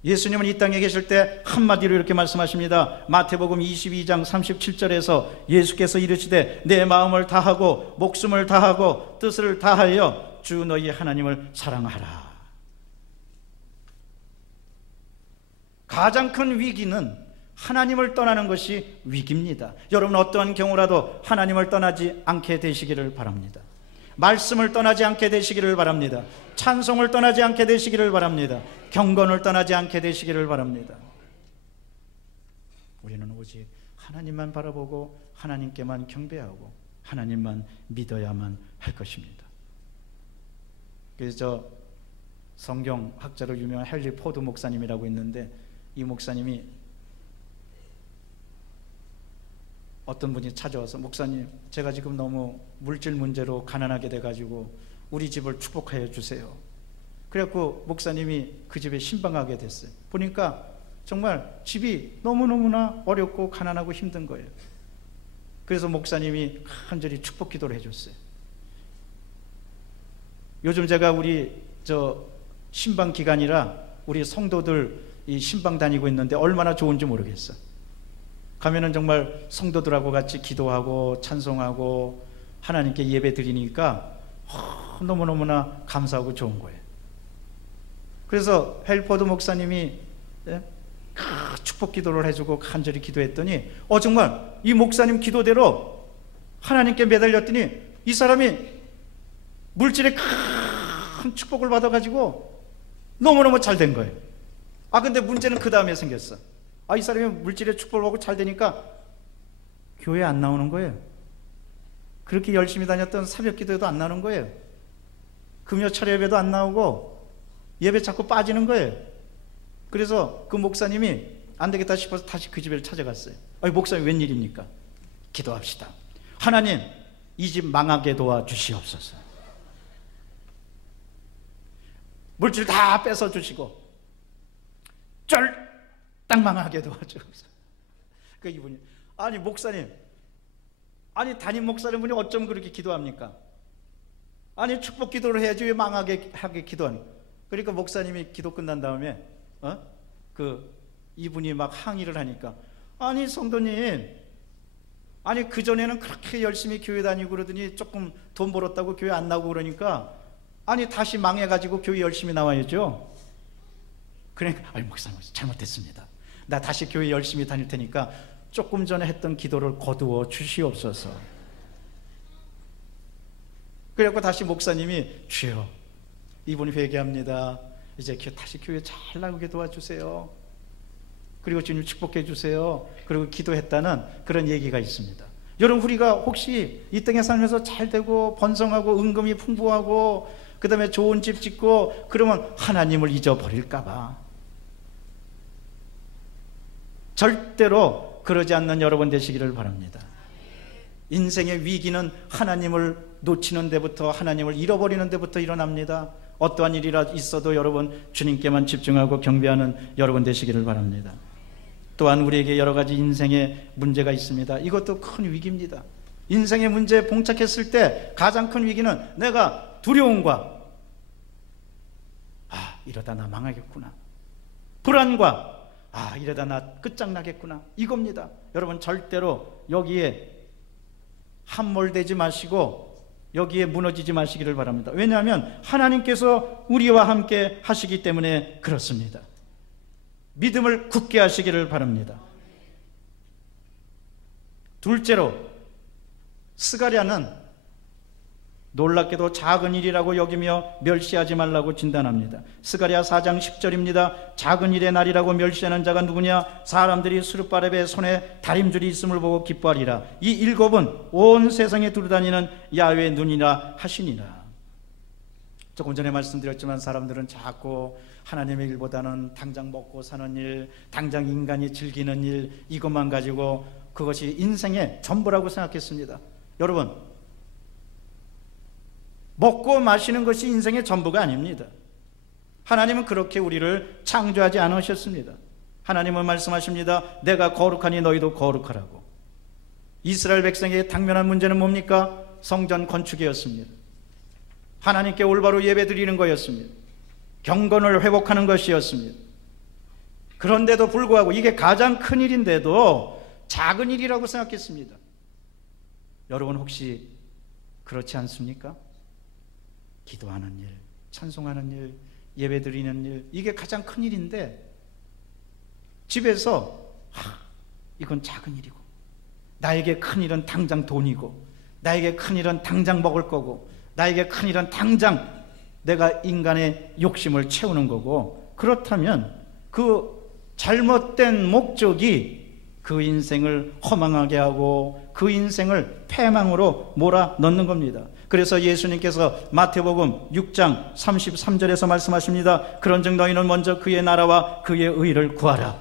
예수님은 이 땅에 계실 때 한마디로 이렇게 말씀하십니다. 마태복음 22장 37절에서 예수께서 이르시되 내 마음을 다하고 목숨을 다하고 뜻을 다하여 주 너희 하나님을 사랑하라. 가장 큰 위기는 하나님을 떠나는 것이 위기입니다. 여러분, 어떠한 경우라도 하나님을 떠나지 않게 되시기를 바랍니다. 말씀을 떠나지 않게 되시기를 바랍니다. 찬송을 떠나지 않게 되시기를 바랍니다. 경건을 떠나지 않게 되시기를 바랍니다. 우리는 오직 하나님만 바라보고 하나님께만 경배하고 하나님만 믿어야만 할 것입니다. 그래서 성경학자로 유명한 헨리 포드 목사님이라고 있는데, 이 목사님이 어떤 분이 찾아와서 목사님, 제가 지금 너무 물질 문제로 가난하게 돼가지고 우리 집을 축복하여 주세요. 그래갖고 목사님이 그 집에 신방하게 됐어요. 보니까 정말 집이 너무너무나 어렵고 가난하고 힘든 거예요. 그래서 목사님이 간절히 축복 기도를 해줬어요. 요즘 제가 우리 신방 기간이라 우리 성도들 이 신방 다니고 있는데 얼마나 좋은지 모르겠어. 가면은 정말 성도들하고 같이 기도하고 찬송하고 하나님께 예배 드리니까 너무너무나 감사하고 좋은 거예요. 그래서 헬포드 목사님이 축복 기도를 해주고 간절히 기도했더니 정말 이 목사님 기도대로 하나님께 매달렸더니 이 사람이 물질의 큰 축복을 받아가지고 너무너무 잘 된 거예요. 근데 문제는 그 다음에 생겼어. 이 사람이 물질의 축복을 받고 잘 되니까 교회 안 나오는 거예요. 그렇게 열심히 다녔던 새벽 기도에도 안 나오는 거예요. 금요 철야 예배도 안 나오고 예배 자꾸 빠지는 거예요. 그래서 그 목사님이 안 되겠다 싶어서 다시 그 집에 찾아갔어요. 목사님 웬일입니까? 기도합시다. 하나님, 이 집 망하게 도와주시옵소서. 물질 다 뺏어 주시고 쫄딱 망하게 도와주옵소서. 그 이분이 목사님, 담임 목사님분이 어쩜 그렇게 기도합니까? 축복 기도를 해야지 왜 망하게 하게 기도하니? 그러니까 목사님이 기도 끝난 다음에 이분이 막 항의를 하니까 성도님, 그전에는 그렇게 열심히 교회 다니고 그러더니 조금 돈 벌었다고 교회 안 나오고 그러니까 다시 망해가지고 교회 열심히 나와야죠. 그러니까 목사님 잘못했습니다. 나 다시 교회 열심히 다닐 테니까 조금 전에 했던 기도를 거두어 주시옵소서. 그래갖고 다시 목사님이 주여, 이분이 회개합니다. 이제 다시 교회 잘 나오게 도와주세요. 그리고 주님 축복해 주세요. 그리고 기도했다는 그런 얘기가 있습니다. 여러분, 우리가 혹시 이 땅에 살면서 잘 되고 번성하고 은금이 풍부하고 그 다음에 좋은 집 짓고 그러면 하나님을 잊어버릴까 봐 절대로 그러지 않는 여러분 되시기를 바랍니다. 인생의 위기는 하나님을 놓치는 데부터, 하나님을 잃어버리는 데부터 일어납니다. 어떠한 일이라 있어도 여러분 주님께만 집중하고 경배하는 여러분 되시기를 바랍니다. 또한 우리에게 여러 가지 인생의 문제가 있습니다. 이것도 큰 위기입니다. 인생의 문제에 봉착했을 때 가장 큰 위기는 내가 두려움과 이러다 나 망하겠구나, 불안과 이러다 나 끝장나겠구나, 이겁니다. 여러분, 절대로 여기에 함몰되지 마시고 여기에 무너지지 마시기를 바랍니다. 왜냐하면 하나님께서 우리와 함께 하시기 때문에 그렇습니다. 믿음을 굳게 하시기를 바랍니다. 둘째로, 스가랴는 놀랍게도 작은 일이라고 여기며 멸시하지 말라고 진단합니다. 스가랴 4장 10절입니다. 작은 일의 날이라고 멸시하는 자가 누구냐? 사람들이 스룹바벨의 손에 다림줄이 있음을 보고 기뻐하리라. 이 일곱은 온 세상에 두루다니는 야훼의 눈이라 하시니라. 조금 전에 말씀드렸지만 사람들은 자꾸 하나님의 일보다는 당장 먹고 사는 일, 당장 인간이 즐기는 일, 이것만 가지고 그것이 인생의 전부라고 생각했습니다. 여러분, 먹고 마시는 것이 인생의 전부가 아닙니다. 하나님은 그렇게 우리를 창조하지 않으셨습니다. 하나님은 말씀하십니다. 내가 거룩하니 너희도 거룩하라고. 이스라엘 백성에게 당면한 문제는 뭡니까? 성전 건축이었습니다. 하나님께 올바로 예배드리는 거였습니다. 경건을 회복하는 것이었습니다. 그런데도 불구하고 이게 가장 큰 일인데도 작은 일이라고 생각했습니다. 여러분, 혹시 그렇지 않습니까? 기도하는 일, 찬송하는 일, 예배드리는 일, 이게 가장 큰 일인데 집에서 이건 작은 일이고, 나에게 큰 일은 당장 돈이고, 나에게 큰 일은 당장 먹을 거고, 나에게 큰 일은 당장 내가 인간의 욕심을 채우는 거고, 그렇다면 그 잘못된 목적이 그 인생을 허망하게 하고 그 인생을 패망으로 몰아넣는 겁니다. 그래서 예수님께서 마태복음 6장 33절에서 말씀하십니다. 그런즉 너희는 먼저 그의 나라와 그의 의를 구하라.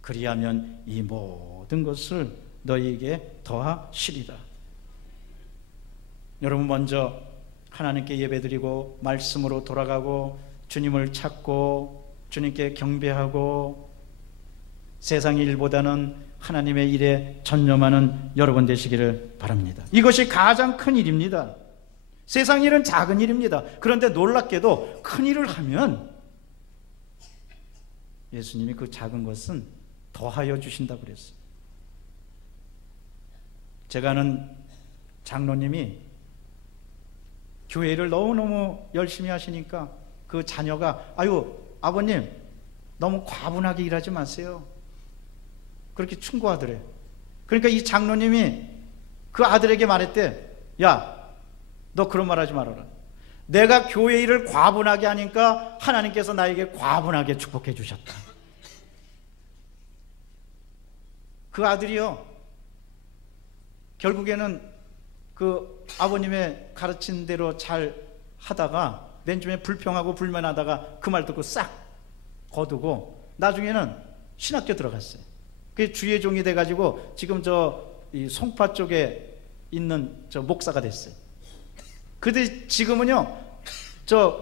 그리하면 이 모든 것을 너희에게 더하시리라. 여러분, 먼저 하나님께 예배드리고 말씀으로 돌아가고 주님을 찾고 주님께 경배하고 세상의 일보다는 하나님의 일에 전념하는 여러분 되시기를 바랍니다. 이것이 가장 큰 일입니다. 세상 일은 작은 일입니다. 그런데 놀랍게도 큰 일을 하면 예수님이 그 작은 것은 더하여 주신다고 그랬어요. 제가 아는 장로님이 교회를 너무너무 열심히 하시니까 그 자녀가 아버님 너무 과분하게 일하지 마세요, 그렇게 충고하더래요. 그러니까 이 장로님이 그 아들에게 말했대. 야, 너 그런 말 하지 말아라. 내가 교회 일을 과분하게 하니까 하나님께서 나에게 과분하게 축복해 주셨다. 그 아들이요, 결국에는 그 아버님의 가르친 대로 잘 하다가 맨 처음에 불평하고 불만하다가 그 말 듣고 싹 거두고 나중에는 신학교 들어갔어요. 그 주의 종이 돼가지고 지금 이 송파 쪽에 있는 목사가 됐어요. 근데 지금은요,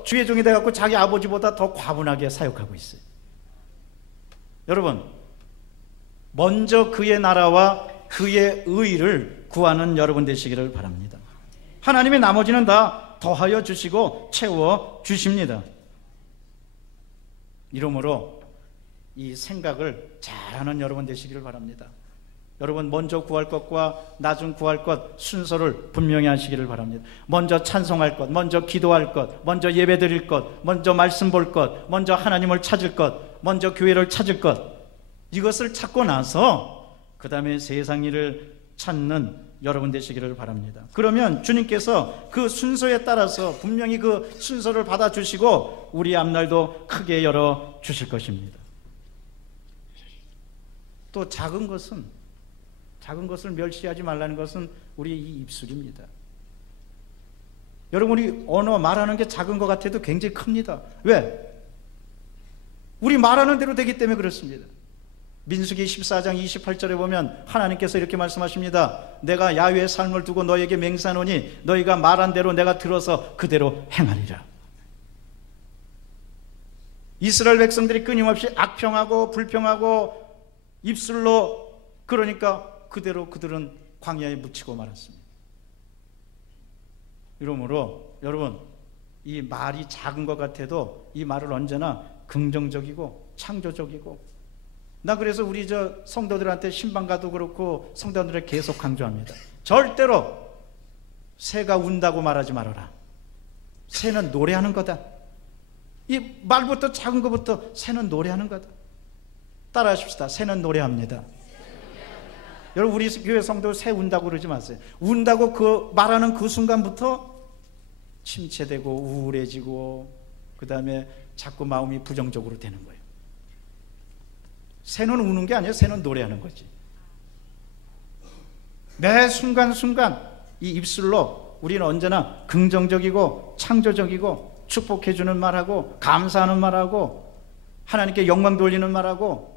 주의 종이 돼갖고 자기 아버지보다 더 과분하게 사역하고 있어요. 여러분, 먼저 그의 나라와 그의 의를 구하는 여러분 되시기를 바랍니다. 하나님의 나머지는 다 더하여 주시고 채워 주십니다. 이러므로 이 생각을 잘하는 여러분 되시기를 바랍니다. 여러분, 먼저 구할 것과 나중 구할 것 순서를 분명히 하시기를 바랍니다. 먼저 찬송할 것, 먼저 기도할 것, 먼저 예배드릴 것, 먼저 말씀 볼 것, 먼저 하나님을 찾을 것, 먼저 교회를 찾을 것, 이것을 찾고 나서 그 다음에 세상 일을 찾는 여러분 되시기를 바랍니다. 그러면 주님께서 그 순서에 따라서 분명히 그 순서를 받아주시고 우리 앞날도 크게 열어주실 것입니다. 또 작은 것을 멸시하지 말라는 것은 우리의 이 입술입니다. 여러분, 우리 언어 말하는 게 작은 것 같아도 굉장히 큽니다. 왜? 우리 말하는 대로 되기 때문에 그렇습니다. 민수기 14장 28절에 보면 하나님께서 이렇게 말씀하십니다. 내가 야훼의 삶을 두고 너에게 맹세하노니 너희가 말한 대로 내가 들어서 그대로 행하리라. 이스라엘 백성들이 끊임없이 악평하고 불평하고 입술로, 그러니까 그대로 그들은 광야에 묻히고 말았습니다. 이러므로 여러분, 이 말이 작은 것 같아도 이 말을 언제나 긍정적이고 창조적이고, 나 그래서 우리 성도들한테 신방가도 그렇고 성도들에 계속 강조합니다. 절대로 새가 운다고 말하지 말아라. 새는 노래하는 거다. 이 말부터 작은 것부터 새는 노래하는 거다. 따라 하십시다. 새는 노래합니다. 여러분, 우리 교회 성도 새 운다고 그러지 마세요. 운다고 그 말하는 그 순간부터 침체되고 우울해지고 그 다음에 자꾸 마음이 부정적으로 되는 거예요. 새는 우는 게 아니에요. 새는 노래하는 거지. 매 순간순간 이 입술로 우리는 언제나 긍정적이고 창조적이고 축복해주는 말하고 감사하는 말하고 하나님께 영광 돌리는 말하고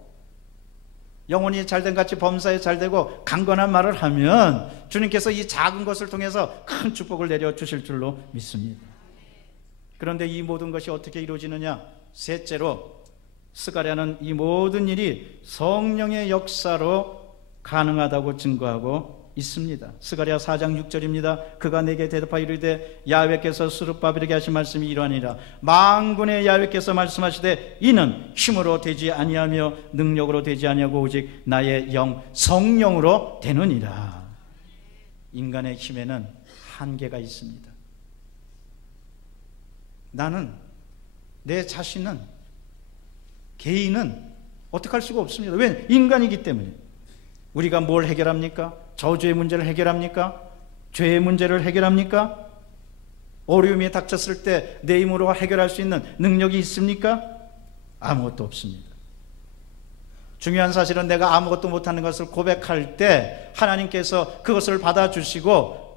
영혼이 잘된 같이 범사에 잘되고 강건한 말을 하면 주님께서 이 작은 것을 통해서 큰 축복을 내려주실 줄로 믿습니다. 그런데 이 모든 것이 어떻게 이루어지느냐? 셋째로, 스가랴는 이 모든 일이 성령의 역사로 가능하다고 증거하고 있습니다. 스가랴 4장 6절입니다. 그가 내게 대답하여 이르되 야훼께서 스룹바벨에게 하신 말씀이 이러하니라. 만군의 야훼께서 말씀하시되 이는 힘으로 되지 아니하며 능력으로 되지 아니하고 오직 나의 영 성령으로 되느니라. 인간의 힘에는 한계가 있습니다. 나는, 내 자신은, 개인은 어떻게 할 수가 없습니다. 왜? 인간이기 때문에. 우리가 뭘 해결합니까? 저주의 문제를 해결합니까? 죄의 문제를 해결합니까? 어려움이 닥쳤을 때 내 힘으로 해결할 수 있는 능력이 있습니까? 아무것도 없습니다. 중요한 사실은 내가 아무것도 못하는 것을 고백할 때 하나님께서 그것을 받아주시고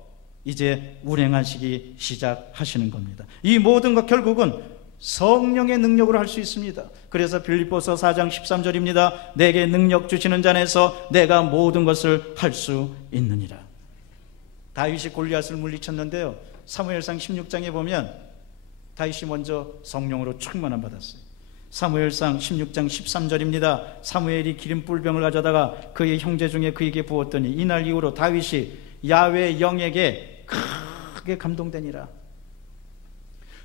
이제 운행하시기 시작하시는 겁니다. 이 모든 것 결국은 성령의 능력으로 할 수 있습니다. 그래서 빌립보서 4장 13절입니다. 내게 능력 주시는 자에서 내가 모든 것을 할 수 있느니라. 다윗이 골리앗을 물리쳤는데요, 사무엘상 16장에 보면 다윗이 먼저 성령으로 충만함 받았어요. 사무엘상 16장 13절입니다. 사무엘이 기름 뿔병을 가져다가 그의 형제 중에 그에게 부었더니 이날 이후로 다윗이 야훼 영에게 크게 감동되니라.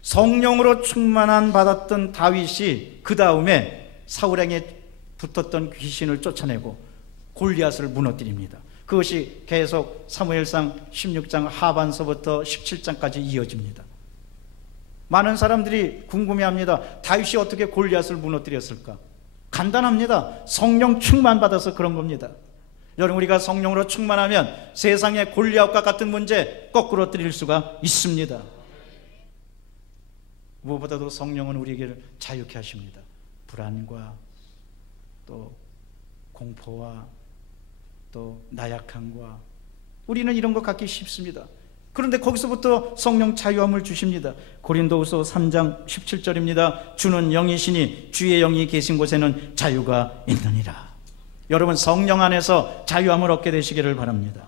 성령으로 충만한 받았던 다윗이 그 다음에 사울에게 붙었던 귀신을 쫓아내고 골리앗을 무너뜨립니다. 그것이 계속 사무엘상 16장 하반서부터 17장까지 이어집니다. 많은 사람들이 궁금해합니다. 다윗이 어떻게 골리앗을 무너뜨렸을까? 간단합니다. 성령 충만 받아서 그런 겁니다. 여러분, 우리가 성령으로 충만하면 세상의 골리앗과 같은 문제 거꾸로뜨릴 수가 있습니다. 무엇보다도 성령은 우리에게 자유케 하십니다. 불안과 또 공포와 또 나약함과, 우리는 이런 것 갖기 쉽습니다. 그런데 거기서부터 성령 자유함을 주십니다. 고린도후서 3장 17절입니다. 주는 영이시니 주의 영이 계신 곳에는 자유가 있느니라. 여러분, 성령 안에서 자유함을 얻게 되시기를 바랍니다.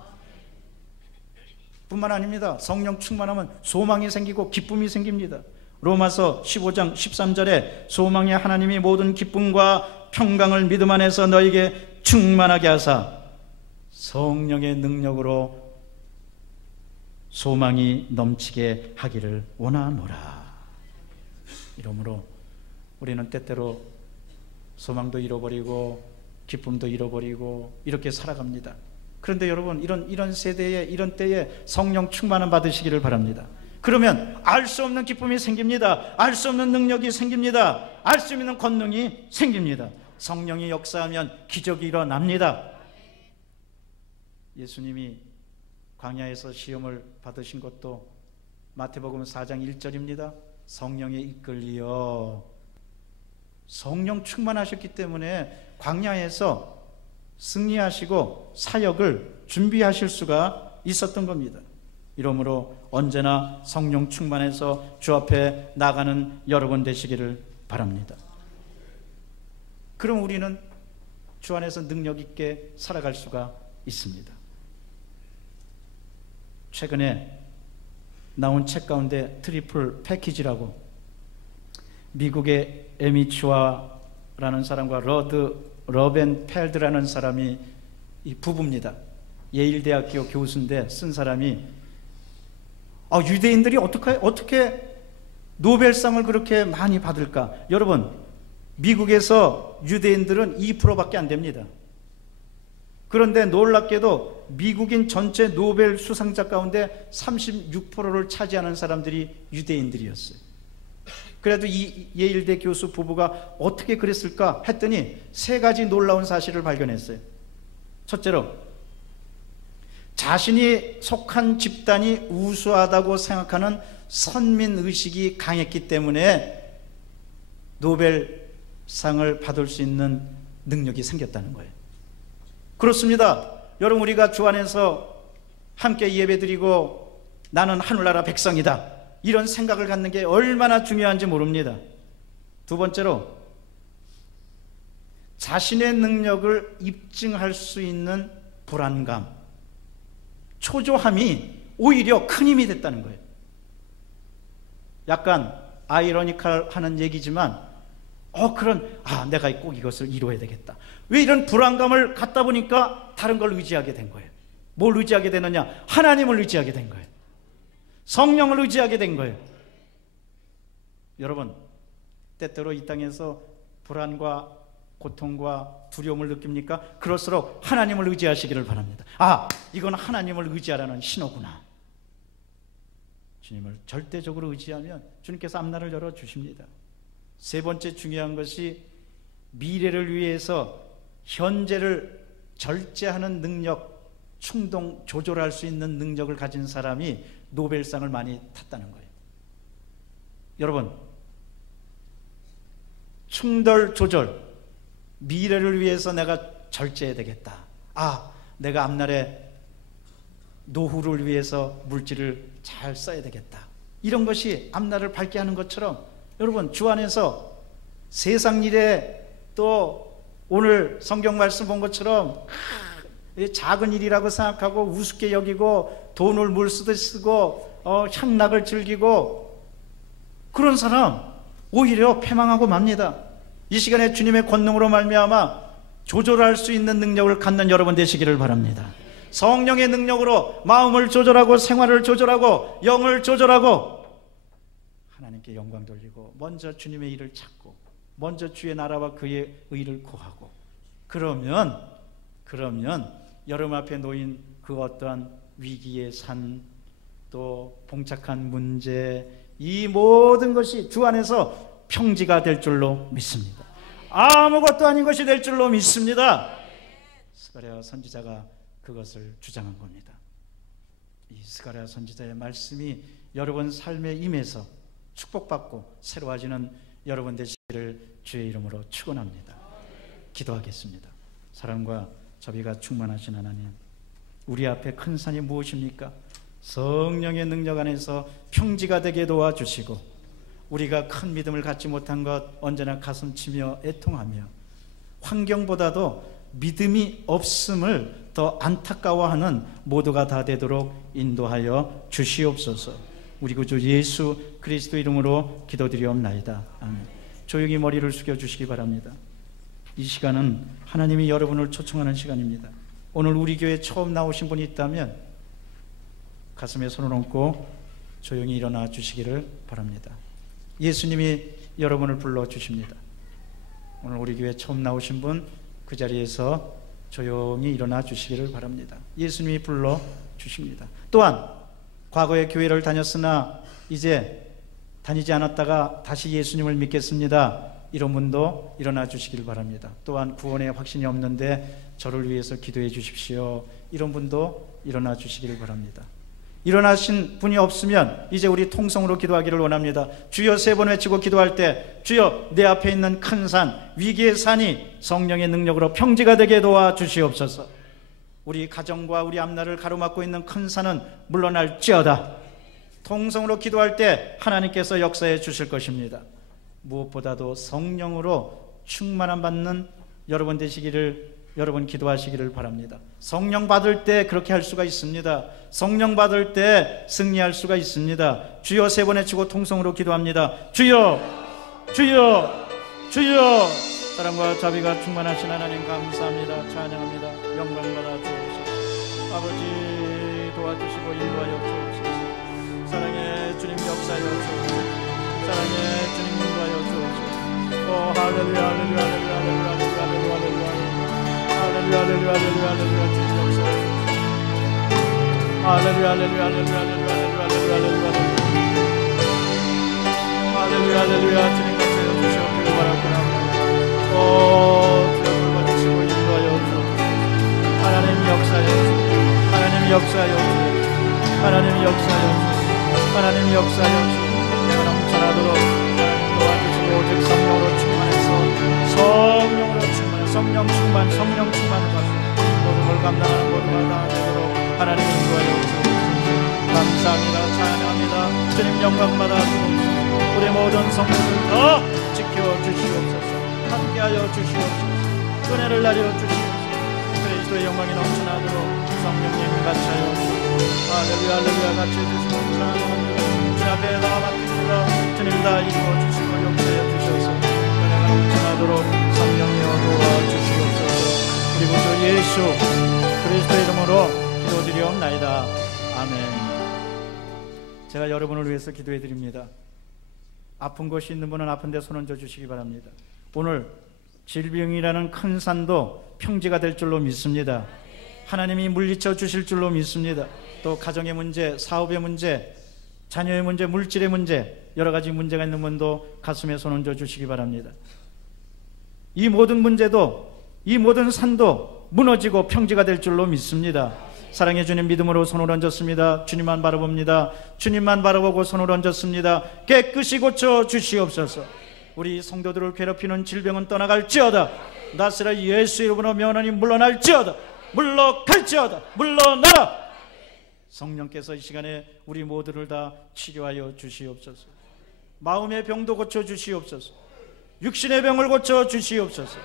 뿐만 아닙니다. 성령 충만하면 소망이 생기고 기쁨이 생깁니다. 로마서 15장 13절에 소망의 하나님이 모든 기쁨과 평강을 믿음 안에서 너에게 충만하게 하사 성령의 능력으로 소망이 넘치게 하기를 원하노라. 이러므로 우리는 때때로 소망도 잃어버리고 기쁨도 잃어버리고 이렇게 살아갑니다. 그런데 여러분, 이런 세대에, 이런 때에 성령 충만함 받으시기를 바랍니다. 그러면 알 수 없는 기쁨이 생깁니다. 알 수 없는 능력이 생깁니다. 알 수 있는 권능이 생깁니다. 성령이 역사하면 기적이 일어납니다. 예수님이 광야에서 시험을 받으신 것도 마태복음 4장 1절입니다. 성령에 이끌리어 성령 충만하셨기 때문에 광야에서 승리하시고 사역을 준비하실 수가 있었던 겁니다. 이러므로 언제나 성령 충만해서 주 앞에 나가는 여러분 되시기를 바랍니다. 그럼 우리는 주 안에서 능력 있게 살아갈 수가 있습니다. 최근에 나온 책 가운데 트리플 패키지라고 미국의 에미추아라는 사람과 러벤펠드라는 사람이 이 부부입니다. 예일대학교 교수인데 쓴 사람이 유대인들이 어떻게 노벨상을 그렇게 많이 받을까? 여러분, 미국에서 유대인들은 2%밖에 안 됩니다. 그런데 놀랍게도 미국인 전체 노벨 수상자 가운데 36%를 차지하는 사람들이 유대인들이었어요. 그래도 이 예일대 교수 부부가 어떻게 그랬을까 했더니 3가지 놀라운 사실을 발견했어요. 첫째로, 자신이 속한 집단이 우수하다고 생각하는 선민의식이 강했기 때문에 노벨상을 받을 수 있는 능력이 생겼다는 거예요. 그렇습니다. 여러분, 우리가 주 안에서 함께 예배드리고 나는 하늘나라 백성이다, 이런 생각을 갖는 게 얼마나 중요한지 모릅니다. 두 번째로, 자신의 능력을 입증할 수 있는 불안감, 초조함이 오히려 큰 힘이 됐다는 거예요. 약간 아이러니컬하는 얘기지만 내가 꼭 이것을 이루어야 되겠다. 왜 이런 불안감을 갖다 보니까 다른 걸 의지하게 된 거예요. 뭘 의지하게 되느냐? 하나님을 의지하게 된 거예요. 성령을 의지하게 된 거예요. 여러분, 때때로 이 땅에서 불안과 고통과 두려움을 느낍니까? 그럴수록 하나님을 의지하시기를 바랍니다. 이건 하나님을 의지하라는 신호구나. 주님을 절대적으로 의지하면 주님께서 앞날을 열어주십니다. 세 번째 중요한 것이, 미래를 위해서 현재를 절제하는 능력, 충동 조절할 수 있는 능력을 가진 사람이 노벨상을 많이 탔다는 거예요. 여러분, 충돌 조절, 미래를 위해서 내가 절제해야 되겠다. 내가 앞날에 노후를 위해서 물질을 잘 써야 되겠다. 이런 것이 앞날을 밝게 하는 것처럼, 여러분, 주 안에서 세상 일에, 또 오늘 성경 말씀 본 것처럼 작은 일이라고 생각하고 우습게 여기고 돈을 물 쓰듯 쓰고 향락을 즐기고, 그런 사람 오히려 패망하고 맙니다. 이 시간에 주님의 권능으로 말미암아 조절할 수 있는 능력을 갖는 여러분 되시기를 바랍니다. 성령의 능력으로 마음을 조절하고 생활을 조절하고 영을 조절하고 하나님께 영광 돌리고, 먼저 주님의 일을 찾고, 먼저 주의 나라와 그의 의를 구하고, 그러면 여러분 앞에 놓인 그 어떠한 위기의 산, 또 봉착한 문제, 이 모든 것이 주 안에서 평지가 될 줄로 믿습니다. 아무것도 아닌 것이 될 줄로 믿습니다. 스가랴 선지자가 그것을 주장한 겁니다. 이 스가랴 선지자의 말씀이 여러분 삶에 임해서 축복받고 새로워지는 여러분 되시기를 주의 이름으로 축원합니다. 기도하겠습니다. 사랑과 자비가 충만하신 하나님, 우리 앞에 큰 산이 무엇입니까? 성령의 능력 안에서 평지가 되게 도와주시고, 우리가 큰 믿음을 갖지 못한 것 언제나 가슴치며 애통하며, 환경보다도 믿음이 없음을 더 안타까워하는 모두가 다 되도록 인도하여 주시옵소서. 우리 구주 예수 그리스도 이름으로 기도드리옵나이다. 아멘. 조용히 머리를 숙여주시기 바랍니다. 이 시간은 하나님이 여러분을 초청하는 시간입니다. 오늘 우리 교회에 처음 나오신 분이 있다면 가슴에 손을 얹고 조용히 일어나 주시기를 바랍니다. 예수님이 여러분을 불러주십니다. 오늘 우리 교회에 처음 나오신 분, 그 자리에서 조용히 일어나 주시기를 바랍니다. 예수님이 불러주십니다. 또한 과거에 교회를 다녔으나 이제 다니지 않았다가 다시 예수님을 믿겠습니다. 이런 분도 일어나 주시길 바랍니다. 또한 구원의 확신이 없는데 저를 위해서 기도해 주십시오. 이런 분도 일어나 주시길 바랍니다. 일어나신 분이 없으면 이제 우리 통성으로 기도하기를 원합니다. 주여 3번 외치고 기도할 때, 주여 내 앞에 있는 큰 산, 위기의 산이 성령의 능력으로 평지가 되게 도와주시옵소서. 우리 가정과 우리 앞날을 가로막고 있는 큰 산은 물러날지어다. 통성으로 기도할 때 하나님께서 역사해 주실 것입니다. 무엇보다도 성령으로 충만함 받는 여러분 되시기를, 여러분 기도하시기를 바랍니다. 성령 받을 때 그렇게 할 수가 있습니다. 성령 받을 때 승리할 수가 있습니다. 주여 3번 외치고 통성으로 기도합니다. 주여, 주여, 주여. 사랑과 자비가 충만하신 하나님 감사합니다. 찬양합니다. 영광 받아 주옵소서. 아버지 도와주시고 인도하여 주옵소서. 사랑의 주님 역사하여 주옵소서. 사랑의 주님 인도하여 주옵소서. 오 할렐루야 할렐루야 할렐루야 할렐루야 할렐루야 할렐루야 할렐루야 할렐루야 할렐루야 주님 역사하여 주옵소서. 할렐루야 할렐루야 할렐루야 할렐루야 할렐루야 할렐루야 할렐루야 할렐루야 주님 역사하여 주시옵기를 바랍니다. 오 주여 돌봐주시고 인도하여 주옵소서. 하나님 역사하여 주옵소서. 하나님 역사하여 주옵소서. 하나님 역사하여 주옵소서. 하나님 역사하여 주옵소서. 넘쳐나도록 하나님 도와주시고 오직 성령으로 충만해서 성령으로 충만해 성령 충만 성령 충만을 받고 모든 걸 감당하는 모두가 다 되도록 하나님 인도하여 주옵소서. 감사합니다. 찬양합니다. 주님 영광 받아 주옵소서. 우리 모든 성도들 더 지켜주시옵소서. 함께하여 주시옵소서. 은혜를 나려 주시옵소서. 그리스도의 영광이 넘쳐나도록 성령님 같이 하여 주옵소서. 할렐루야 할렐루야 같이 해주시고 찬양합니다. 주님 앞에 다 맡깁니다. 주님 다 이루어주시고 역사해 주셔서 은혜가 넘쳐나도록 성령이여 도와주시옵소서. 그리고 주 예수 그리스도의 이름으로 기도드리옵나이다. 아멘. 제가 여러분을 위해서 기도해 드립니다. 아픈 것이 있는 분은 아픈 데 손 얹어 주시기 바랍니다. 오늘 질병이라는 큰 산도 평지가 될 줄로 믿습니다. 하나님이 물리쳐 주실 줄로 믿습니다. 또 가정의 문제, 사업의 문제, 자녀의 문제, 물질의 문제, 여러 가지 문제가 있는 분도 가슴에 손 얹어 주시기 바랍니다. 이 모든 문제도, 이 모든 산도 무너지고 평지가 될 줄로 믿습니다. 사랑해 주님 믿음으로 손을 얹었습니다. 주님만 바라봅니다. 주님만 바라보고 손을 얹었습니다. 깨끗이 고쳐 주시옵소서. 우리 성도들을 괴롭히는 질병은 떠나갈지어다. 나스라 예수 이름으로 면허니 물러날지어다. 물러갈지어다. 물러나라. 성령께서 이 시간에 우리 모두를 다 치료하여 주시옵소서. 마음의 병도 고쳐 주시옵소서. 육신의 병을 고쳐 주시옵소서.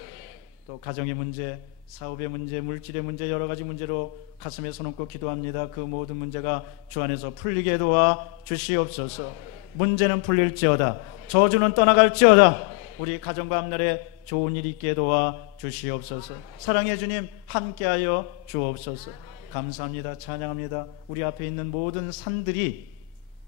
또 가정의 문제, 사업의 문제, 물질의 문제, 여러 가지 문제로 가슴에 손 얹고 기도합니다. 그 모든 문제가 주 안에서 풀리게 도와 주시옵소서. 문제는 풀릴지어다. 저주는 떠나갈지어다. 우리 가정과 앞날에 좋은 일이 있게 도와 주시옵소서. 사랑의 주님 함께하여 주옵소서. 감사합니다. 찬양합니다. 우리 앞에 있는 모든 산들이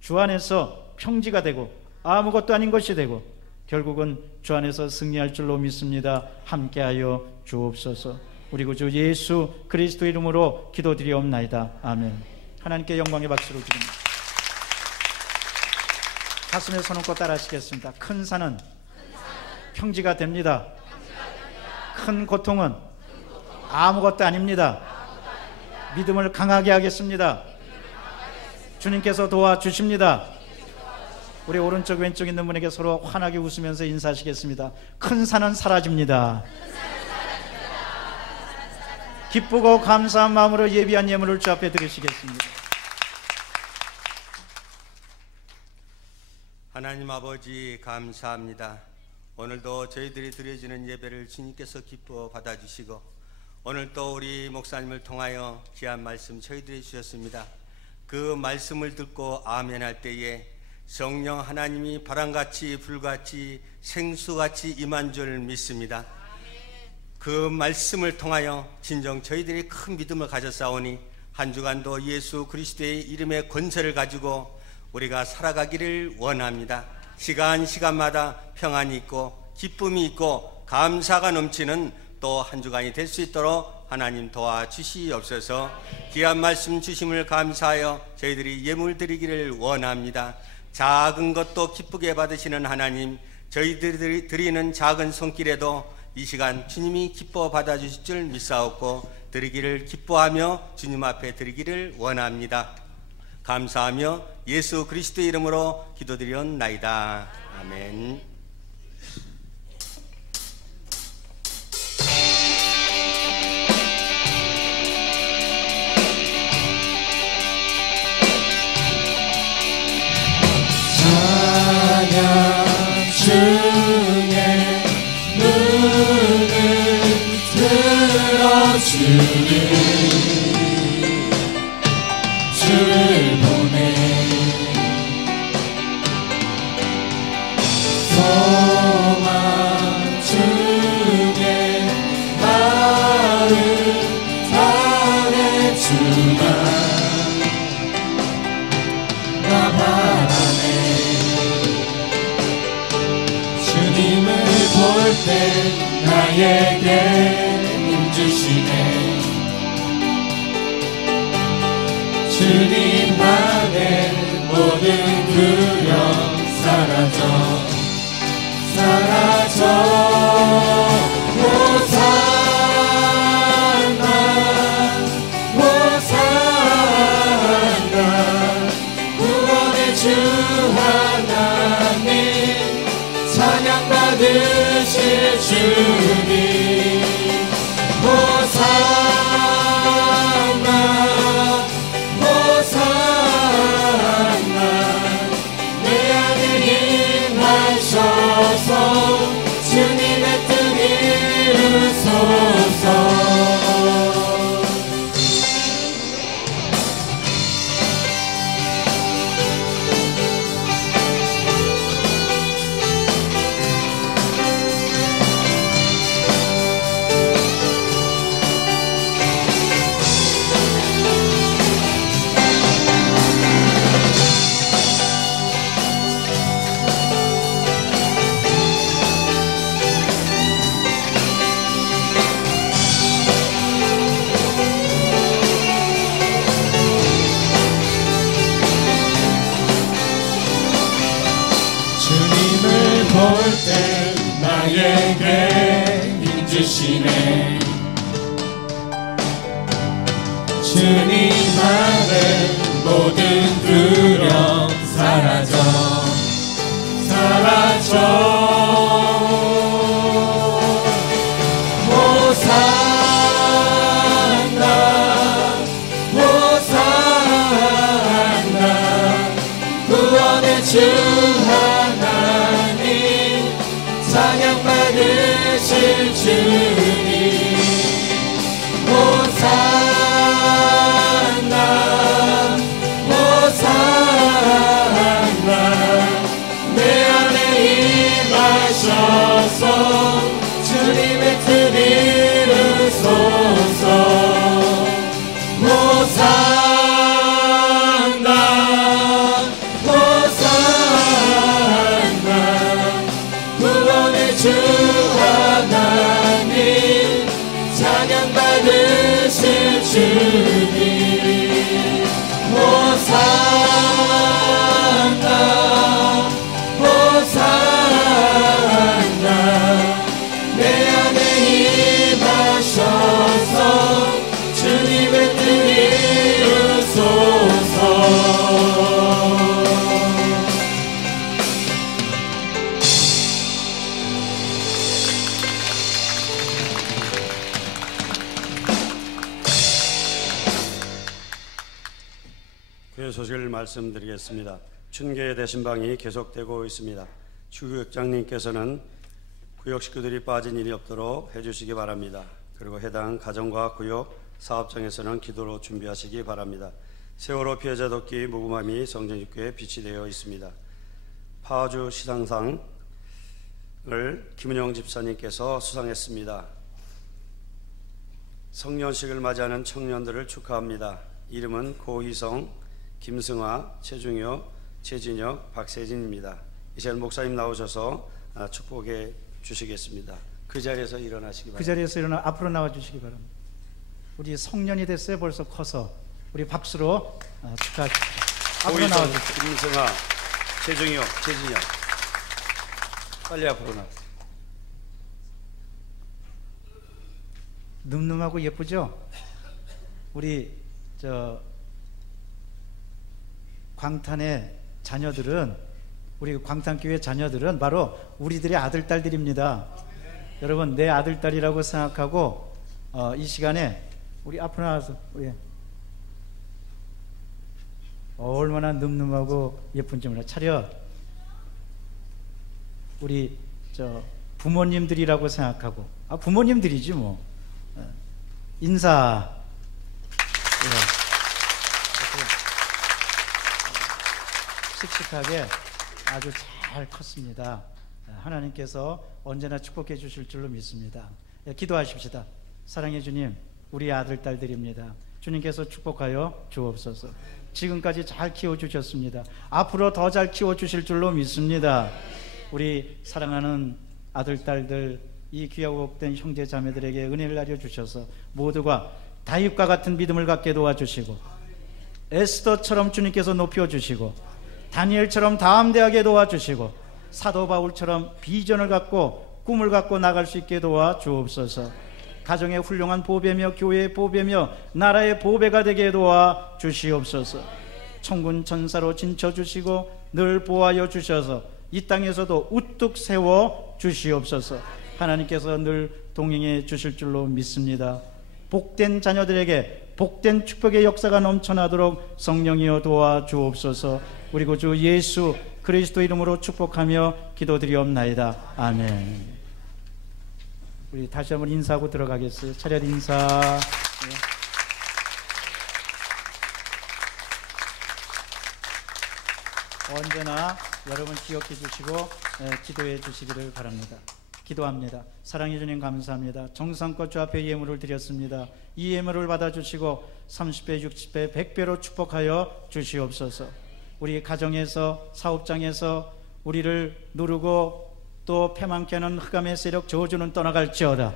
주 안에서 평지가 되고 아무것도 아닌 것이 되고 결국은 주 안에서 승리할 줄로 믿습니다. 함께하여 주옵소서. 우리 구주 예수 그리스도 이름으로 기도드리옵나이다. 아멘. 하나님께 영광의 박수를 드립니다. 가슴에 손 얹고 따라하시겠습니다. 큰 산은 평지가 됩니다. 큰 고통은 아무것도 아닙니다. 믿음을 강하게 하겠습니다. 주님께서 도와주십니다. 우리 오른쪽 왼쪽 있는 분에게 서로 환하게 웃으면서 인사하시겠습니다. 큰 산은 사라집니다. 기쁘고 감사한 마음으로 예비한 예물을 주 앞에 드리시겠습니다. 하나님 아버지 감사합니다. 오늘도 저희들이 드려지는 예배를 주님께서 기뻐 받아주시고 오늘 또 우리 목사님을 통하여 귀한 말씀 저희들이 주셨습니다. 그 말씀을 듣고 아멘할 때에 성령 하나님이 바람같이 불같이 생수같이 임한 줄 믿습니다. 그 말씀을 통하여 진정 저희들이 큰 믿음을 가졌사오니 한 주간도 예수 그리스도의 이름의 권세를 가지고 우리가 살아가기를 원합니다. 시간마다 평안이 있고 기쁨이 있고 감사가 넘치는 또 한 주간이 될 수 있도록 하나님 도와주시옵소서. 귀한 말씀 주심을 감사하여 저희들이 예물 드리기를 원합니다. 작은 것도 기쁘게 받으시는 하나님, 저희들이 드리는 작은 손길에도 이 시간 주님이 기뻐 받아주실 줄 믿사옵고 드리기를 기뻐하며 주님 앞에 드리기를 원합니다. 감사하며 예수 그리스도의 이름으로 기도드리옵나이다. 아멘. 주의 문을 들어주리 주를 보내 소망 중에 마음 다해주마 나 바라네 주님을 볼 때 나에게 힘주시네 주님만의 모든 두려움 사라져 호산나 호산나 구원의 주 하나님 찬양 받으실 주님 호산나 호산나 내 안에 임하셔서 주님의 뜻 이루소서 주님을 볼 때 나에게 힘주시네 주님만의 모든 두려움 사라져 호산나 호산나 구원의 주 하나님 찬양 받으실 주님 호산나 호산나 내 안에 임하셔서 주님의 뜻 이루소서 호산나 호산나 구원의 주 하나님 찬양 받으실 주님 호산나 호산나 내 안에 임하셔서 주님의 뜻 이루소서 교회 소식을 말씀드리겠습니다. 춘계 대신방이 계속되고 있습니다. 주교육장님께서는 구역 식구들이 빠진 일이 없도록 해주시기 바랍니다. 그리고 해당 가정과 구역 사업장에서는 기도로 준비하시기 바랍니다. 세월호 피해자 돕기 무궁함이 성전입구에 비치되어 있습니다. 파주 시상상을 김은영 집사님께서 수상했습니다. 성년식을 맞이하는 청년들을 축하합니다. 이름은 고희성, 김승화, 최중효, 최진혁, 박세진입니다. 이제 목사님 나오셔서 축복해 주시겠습니다. 그 자리에서 일어나시기 바랍니다. 그 자리에서 일어나 앞으로 나와 주시기 바랍니다. 우리 성년이 됐어요. 벌써 커서 우리 박수로 축하하십시오. 앞으로 나와 고희성, 주십시오. 김승화, 최중효, 최진혁. 빨리 앞으로 나와. 늠름하고 예쁘죠? 우리 광탄의 자녀들은, 우리 광탄교회 자녀들은 바로 우리들의 아들, 딸들입니다. 여러분, 내 아들, 딸이라고 생각하고 이 시간에 우리 앞으로 나와서 우리 얼마나 늠름하고 예쁜지 몰라. 차려. 우리 부모님들이라고 생각하고, 부모님들이지 뭐. 인사. 씩씩하게 아주 잘 컸습니다. 하나님께서 언제나 축복해 주실 줄로 믿습니다. 기도하십시다. 사랑의 주님, 우리 아들, 딸들입니다. 주님께서 축복하여 주옵소서. 지금까지 잘 키워주셨습니다. 앞으로 더 잘 키워주실 줄로 믿습니다. 우리 사랑하는 아들, 딸들, 이 귀하고 복된 형제 자매들에게 은혜를 나려주셔서 모두가 다윗과 같은 믿음을 갖게 도와주시고, 에스더처럼 주님께서 높여주시고, 다니엘처럼 담대하게 도와주시고, 사도 바울처럼 비전을 갖고 꿈을 갖고 나갈 수 있게 도와주옵소서. 가정의 훌륭한 보배며 교회의 보배며 나라의 보배가 되게 도와주시옵소서. 천군 천사로 진쳐주시고 늘 보호하여 주셔서 이 땅에서도 우뚝 세워 주시옵소서. 하나님께서 늘 동행해 주실 줄로 믿습니다. 복된 자녀들에게 복된 축복의 역사가 넘쳐나도록 성령이여 도와주옵소서. 우리 구주 예수 그리스도 이름으로 축복하며 기도드리옵나이다. 아멘. 우리 다시 한번 인사하고 들어가겠어요. 차렷 인사. 언제나 여러분 기억해 주시고 기도해 주시기를 바랍니다. 기도합니다. 사랑해 주님 감사합니다. 정성껏 주 앞에 예물을 드렸습니다. 이 예물을 받아주시고 30배, 60배, 100배로 축복하여 주시옵소서. 우리 가정에서, 사업장에서 우리를 누르고 또 패망케 하는 흑암의 세력 저주는 떠나갈지어다.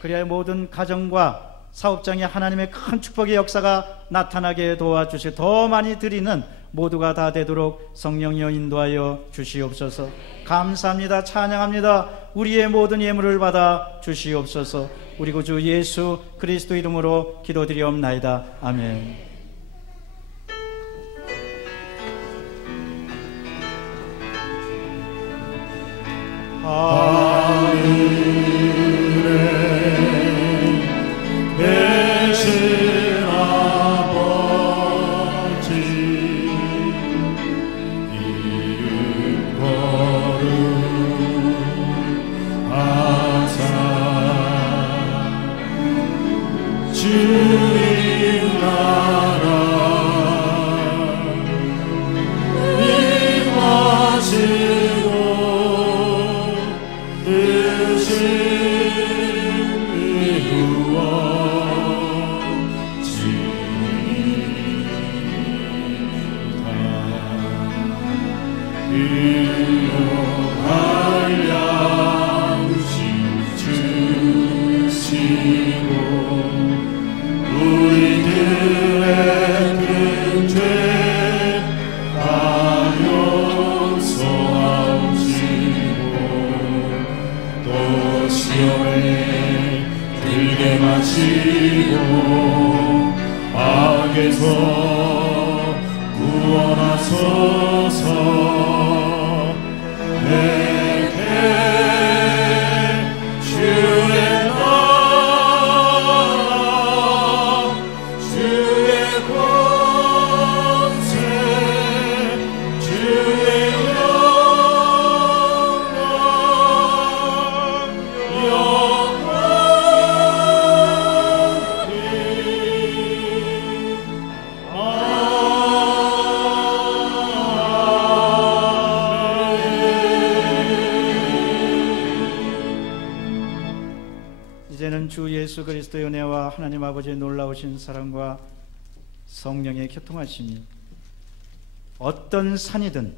그리하여 모든 가정과 사업장에 하나님의 큰 축복의 역사가 나타나게 도와주시고 더 많이 드리는 모두가 다 되도록 성령이여 인도하여 주시옵소서. 감사합니다. 찬양합니다. 우리의 모든 예물을 받아 주시옵소서. 우리 구주 예수 그리스도 이름으로 기도드리옵나이다. 아멘. 계신 아버지 이름 거룩하사 주님 나라 임하시고 주 예수 그리스도의 은혜와 하나님 아버지의 놀라우신 사랑과 성령의 교통하심이 어떤 산이든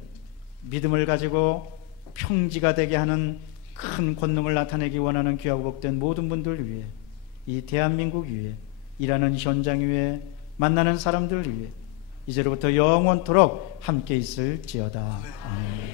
믿음을 가지고 평지가 되게 하는 큰 권능을 나타내기 원하는 귀하고 복된 모든 분들 위해, 이 대한민국 위해, 일하는 현장 위에, 만나는 사람들 위해 이제로부터 영원토록 함께 있을지어다. 아멘.